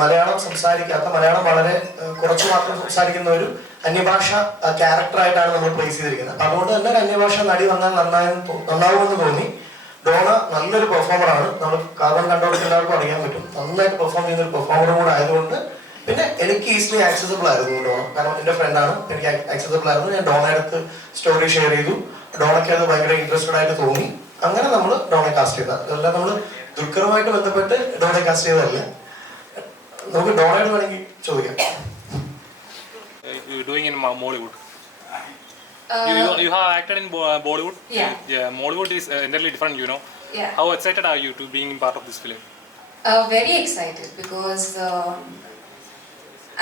മലയാളം സംസാരിക്കാത്ത, മലയാളം വളരെ കുറച്ച് മാത്രം സംസാരിക്കുന്ന ഒരു അന്യഭാഷ ക്യാരക്ടറായിട്ടാണ് നമ്മൾ പ്ലേസ് ചെയ്തിരിക്കുന്നത്. അപ്പൊ അതുകൊണ്ട് തന്നെ ഒരു അന്യഭാഷ നടി വന്നാൽ നന്നാവുമെന്ന് തോന്നി. ഡോണ നല്ലൊരു പെർഫോമറാണ്. നമ്മൾ കാർബൺ കണ്ടവർക്ക് എല്ലാവർക്കും അറിയാൻ പറ്റും. നന്നായിട്ട് പെർഫോം ചെയ്യുന്ന ഒരു പെർഫോമറും കൂടെ ആയതുകൊണ്ട് പിന്നെ എനിക്ക് ഈസിലി ആക്സസിബിൾ ആയിരുന്നു ഡോണ. കാരണം എന്റെ ഫ്രണ്ടാണ്, എനിക്ക് ആക്സസിബിൾ ആയിരുന്നു. ഞാൻ ഡോണയുടെ അടുത്ത് സ്റ്റോറി ഷെയർ ചെയ്തു. ഡോണയ്ക്ക് അത് ഭയങ്കര ഇൻട്രസ്റ്റഡ് ആയിട്ട് തോന്നി. അങ്ങനെ നമ്മൾ ഡോണയെ കാസ്റ്റ് ചെയ്ത. അതെല്ലാം നമ്മൾ ദുൽഖറുമായിട്ട് ബന്ധപ്പെട്ട് ഡോണയെ കാസ്റ്റ് ചെയ്തതല്ല. നമുക്ക് ഡോണയോട് വേണമെങ്കിൽ ചോദിക്കാം. Mollywood. You have acted in Bollywood. Yeah. Mollywood is entirely different, you know. Yeah. How excited are you to being part of this film? Very excited because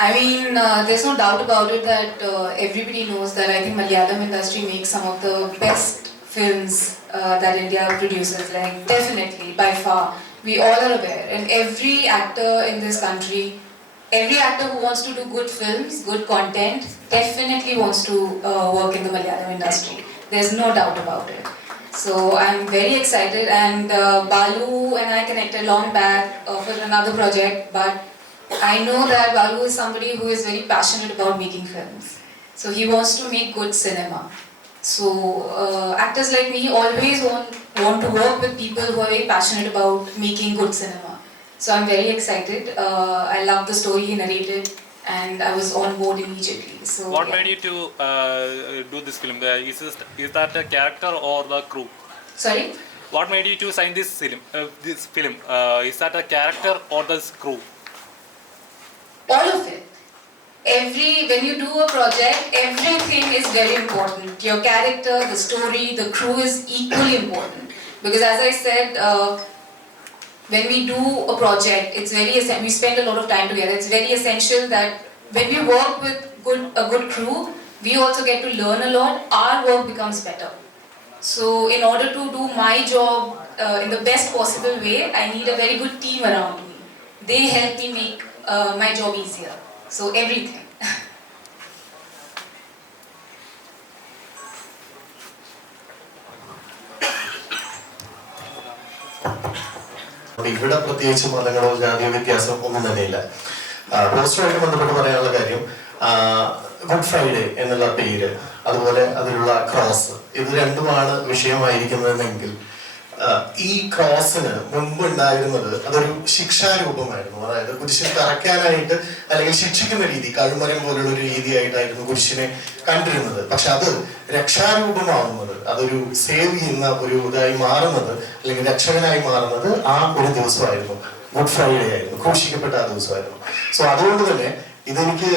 I mean there's no doubt about it that everybody knows that I think Malayalam industry makes some of the best films that India produces. Like definitely, by far, we all are aware, and every actor in this country, every actor who wants to do good films, good content, definitely wants to work in the Malayalam industry. There's no doubt about it. So I'm very excited, and Balu and I connected long back for another project, but I know that Balu is somebody who is very passionate about making films. So he wants to make good cinema. So actors like me always want to work with people who are very passionate about making good cinema. So I'm very excited. I love the story he narrated, and I was on board immediately. So What made you to do this film? Is that a character or the crew? Sorry? What made you to sign this film? Is that a character or the crew? All of it. When you do a project, everything is very important. Your character, the story, the crew is equally important. Because as I said, when we do a project, we spend a lot of time together. It's very essential that when we work with a good crew, we also get to learn a lot. Our work becomes better. So in order to do my job in the best possible way, I need a very good team around me. They help me make my job easier. So everything. ഇവിടെ പ്രത്യേകിച്ച് മതങ്ങളോ ജാതിയോ വ്യത്യാസം ഒന്നും തന്നെയില്ല. പോസ്റ്ററുമായിട്ട് ബന്ധപ്പെട്ട് പറയാനുള്ള കാര്യം, good Friday എന്നുള്ള പേര്, അതുപോലെ അതിലുള്ള ക്രോസ്, ഇത് രണ്ടുമാണ് വിഷയമായിരിക്കുന്നതെങ്കിൽ ഈ ക്രോസിന് മുൻപ് ഉണ്ടായിരുന്നത് അതൊരു ശിക്ഷാരൂപമായിരുന്നു. അതായത് കുരിശിൽ തറയ്ക്കാനായിട്ട് അല്ലെങ്കിൽ ശിക്ഷിക്കുന്ന രീതി, കഴുമരം പോലുള്ള ഒരു രീതിയായിട്ടായിരുന്നു കുരിശിനെ കണ്ടിരുന്നത്. പക്ഷെ അത് രക്ഷാരൂപമാവുന്നത്, അതൊരു സേവ് ചെയ്യുന്ന ഒരു ഇതായി മാറുന്നത് അല്ലെങ്കിൽ രക്ഷകനായി മാറുന്നത് ആ ഒരു ദിവസമായിരുന്നു. ഗുഡ് ഫ്രൈഡേ ആയിരുന്നു, ക്രൂശിക്കപ്പെട്ട ആ ദിവസമായിരുന്നു. സോ അതുകൊണ്ട് തന്നെ ഇതെനിക്ക്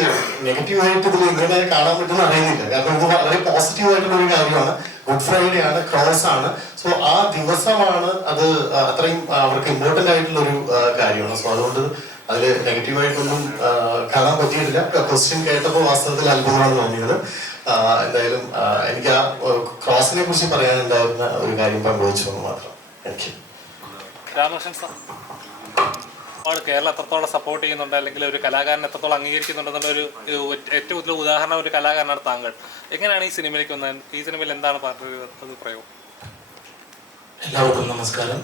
നെഗറ്റീവായിട്ട് ഇതിൽ എങ്ങനെ കാണാൻ പറ്റുമെന്ന് അറിയുന്നില്ല. കാരണം ഇത് വളരെ പോസിറ്റീവ് ആയിട്ടുള്ള ഒരു കാര്യമാണ്. ഗുഡ് ഫ്രൈഡേ ആണ്, ക്രോസ് ആണ്. സോ ആ ദിവസമാണ് അത് അത്രയും അവർക്ക് ഇമ്പോർട്ടൻ്റ് ആയിട്ടുള്ള ഒരു കാര്യമാണ്. സോ അതുകൊണ്ട് അതിൽ നെഗറ്റീവായിട്ടൊന്നും കാണാൻ പറ്റിയിട്ടില്ല. ക്വസ്റ്റ്യൻ കേട്ടപ്പോൾ വാസ്തവത്തിൽ അത്ഭുതമാണ് തോന്നിയത്. എന്തായാലും എനിക്ക് ആ ക്രോസിനെ കുറിച്ച് പറയാനുണ്ടായിരുന്ന ഒരു കാര്യം പങ്കുവച്ചു എന്ന് മാത്രം. എനിക്ക് രാമകൃഷ്ണൻ സാർ, കേരളം എത്രത്തോളം സപ്പോർട്ട് ചെയ്യുന്നുണ്ട് അല്ലെങ്കിൽ ഒരു കലാകാരൻ എത്രത്തോളം അംഗീകരിക്കുന്നുണ്ടെന്നുള്ള ഒരു ഏറ്റവും വലിയ ഉദാഹരണം ഒരു കലാകാരനാണ് താങ്കൾ. എങ്ങനെയാണ് ഈ സിനിമയിലേക്ക് വന്നത്? ഈ സിനിമയിൽ എന്താണ് പറഞ്ഞത് പ്രയോഗം? എല്ലാവർക്കും നമസ്കാരം.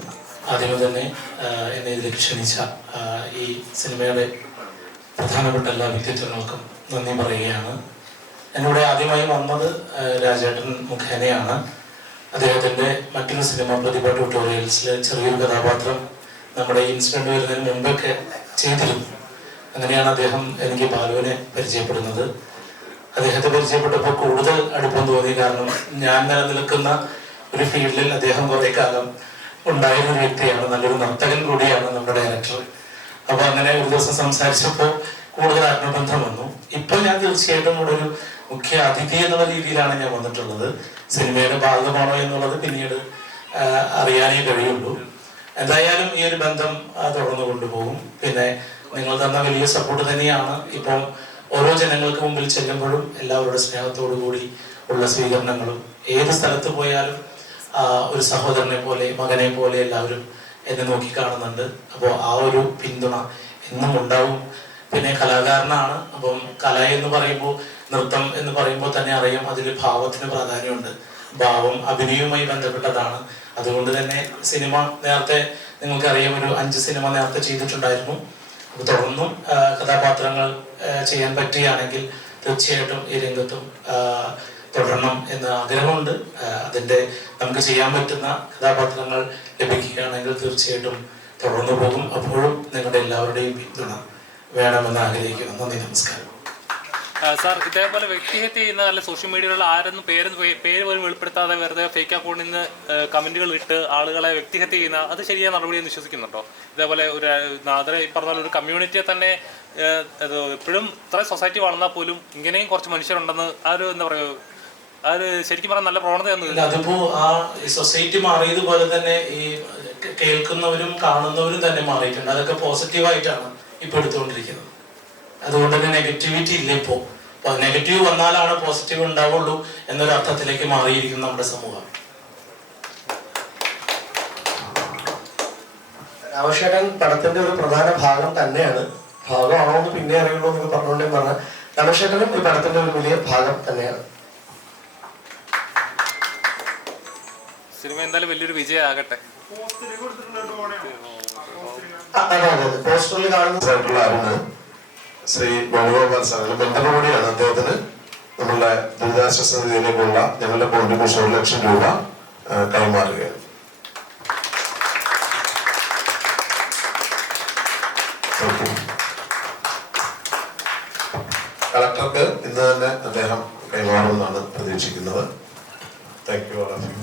ആദ്യമേ തന്നെ എന്നെ ഇതിലേക്ക് ക്ഷണിച്ച ഈ സിനിമയുടെ പ്രധാനപ്പെട്ട എല്ലാ വ്യക്തിത്വങ്ങൾക്കും നന്ദി പറയുകയാണ്. എന്നിവിടെ ആദ്യമായി വന്നത് രാജേട്ടൻ മുഖേനയാണ്. അദ്ദേഹത്തിൻ്റെ മറ്റൊരു സിനിമ പ്രതിഭ ട്യൂട്ടോറിയൽസിലെ ചെറിയൊരു കഥാപാത്രം നമ്മുടെ ഇൻസിഡൻറ്റ് വരുന്നതിന് മുമ്പൊക്കെ ചെയ്തിരുന്നു. അങ്ങനെയാണ് അദ്ദേഹം എനിക്ക് ബാലുവിനെ പരിചയപ്പെടുന്നത്. അദ്ദേഹത്തെ പരിചയപ്പെട്ടപ്പോൾ കൂടുതൽ അടുപ്പം തോന്നി. കാരണം ഞാൻ നിലനിൽക്കുന്ന ഒരു ഫീൽഡിൽ അദ്ദേഹം കുറേ കാലം ഉണ്ടായിരുന്ന ഒരു വ്യക്തിയാണ്, നല്ലൊരു നർത്തകൻ കൂടിയാണ് നമ്മുടെ ഡയറക്ടർ. അപ്പോൾ അങ്ങനെ ഒരു ദിവസം സംസാരിച്ചപ്പോൾ കൂടുതൽ ആത്മബന്ധം വന്നു. ഇപ്പോൾ ഞാൻ തീർച്ചയായിട്ടും ഇവിടെ ഒരു മുഖ്യ അതിഥി എന്നുള്ള രീതിയിലാണ് ഞാൻ വന്നിട്ടുള്ളത്. സിനിമയുടെ ഭാഗമാണോ എന്നുള്ളത് പിന്നീട് അറിയാനേ കഴിയുള്ളൂ. എന്തായാലും ഈ ഒരു ബന്ധം തുടർന്ന് കൊണ്ടുപോകും. പിന്നെ നിങ്ങൾ തന്ന വലിയ സപ്പോർട്ട് തന്നെയാണ്. ഇപ്പം ഓരോ ജനങ്ങൾക്ക് മുമ്പിൽ ചെല്ലുമ്പോഴും എല്ലാവരുടെ സ്നേഹത്തോടു കൂടി ഉള്ള സ്വീകരണങ്ങളും, ഏത് സ്ഥലത്ത് പോയാലും ഒരു സഹോദരനെ പോലെ മകനെ പോലെ എല്ലാവരും എന്നെ നോക്കി കാണുന്നുണ്ട്. അപ്പോൾ ആ ഒരു പിന്തുണ എന്നും ഉണ്ടാവും. പിന്നെ കലാകാരനാണ്. അപ്പം കല എന്ന് പറയുമ്പോൾ, നൃത്തം എന്ന് പറയുമ്പോൾ തന്നെ അറിയാം അതിൽ ഭാവത്തിന് പ്രാധാന്യമുണ്ട്. ഭാവം അഭിനയവുമായി ബന്ധപ്പെട്ടതാണ്. അതുകൊണ്ട് തന്നെ സിനിമ നേരത്തെ നിങ്ങൾക്കറിയാം, ഒരു 5 സിനിമ നേരത്തെ ചെയ്തിട്ടുണ്ടായിരുന്നു. അപ്പോൾ തുടർന്നും കഥാപാത്രങ്ങൾ ചെയ്യാൻ പറ്റുകയാണെങ്കിൽ തീർച്ചയായിട്ടും ഈ രംഗത്തും തുടരണം എന്ന ആഗ്രഹമുണ്ട്. അതിൻ്റെ നമുക്ക് ചെയ്യാൻ പറ്റുന്ന കഥാപാത്രങ്ങൾ ലഭിക്കുകയാണെങ്കിൽ തീർച്ചയായിട്ടും തുടർന്നു പോകും. അപ്പോഴും നിങ്ങളുടെ എല്ലാവരുടെയും പിന്തുണ വേണമെന്ന് ആഗ്രഹിക്കുന്നു. നന്ദി, നമസ്കാരം. സാർ, ഇതേപോലെ വ്യക്തിഹത്യ ചെയ്യുന്ന അല്ല സോഷ്യൽ മീഡിയകളിൽ ആരൊന്നും പേര് പോലും വെളിപ്പെടുത്താതെ വെറുതെ ഫേക്ക് അക്കൗണ്ടിൽ നിന്ന് കമന്റുകൾ ഇട്ട് ആളുകളെ വ്യക്തിഹത്യ ചെയ്യുന്ന അത് ശരിയായ നടപടിയെന്ന് വിശ്വസിക്കുന്നുണ്ടോ? ഇതേപോലെ ഒരു നാദരെ ഈ പറഞ്ഞ ഒരു കമ്മ്യൂണിറ്റിയെ തന്നെ എപ്പോഴും ഇത്ര സൊസൈറ്റി വളർന്നാൽ പോലും ഇങ്ങനെയും കുറച്ച് മനുഷ്യരുണ്ടെന്ന് ആ ഒരു എന്താ പറയുക, ആ ഒരു ശരിക്കും പറഞ്ഞാൽ നല്ല പ്രവണതയൊന്നും. അതിപ്പോ ആ സൊസൈറ്റി മാറിയതുപോലെ തന്നെ ഈ കേൾക്കുന്നവരും കാണുന്നവരും തന്നെ മാറിയിട്ടുണ്ട്. അതൊക്കെ പോസിറ്റീവായിട്ടാണ് ഇപ്പൊ എടുത്തുകൊണ്ടിരിക്കുന്നത്. അതുകൊണ്ട് തന്നെ നെഗറ്റിവിറ്റി ഇല്ല. ഇപ്പോൾ നെഗറ്റീവ് വന്നാലാണ് പോസിറ്റീവ് ഉണ്ടാവുള്ളൂ എന്നൊരു അർത്ഥത്തിലേക്ക് മാറിയിരിക്കും നമ്മുടെ സമൂഹം. രാമകൃഷ്ണൻ പടത്തിന്റെ ഒരു പ്രധാന ഭാഗം തന്നെയാണ്. ഭാഗമാണോ എന്ന് പിന്നെ അറിയുള്ളൂ എന്ന് പറഞ്ഞുകൊണ്ടേ പറഞ്ഞ രാമകൃഷ്ണനും ഈ പടത്തിന്റെ ഒരു വലിയ ഭാഗം തന്നെയാണ്. സിനിമ എന്തായാലും വലിയൊരു വിജയമാകട്ടെ. പോസ്റ്ററിൽ കാണുന്ന ശ്രീ വേണുഗോപാൽ സാർ മെന്റർ കൂടിയാണ്. അദ്ദേഹത്തിന് നമ്മളുടെ ദുരിതാശ്വാസ നിധിയിലേക്കുള്ള ഞങ്ങളുടെ കോൺട്രിബ്യൂഷൻ 1 ലക്ഷം രൂപ കൈമാറുകയാണ്. കളക്ടർക്ക് ഇന്ന് തന്നെ അദ്ദേഹം കൈമാറുമെന്നാണ് പ്രതീക്ഷിക്കുന്നത്. Thank you all of you.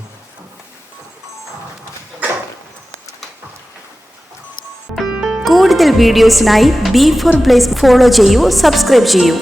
കൂടുതൽ വീഡിയോസിനായി B4 Place ഫോളോ ചെയ്യൂ, സബ്സ്ക്രൈബ് ചെയ്യൂ.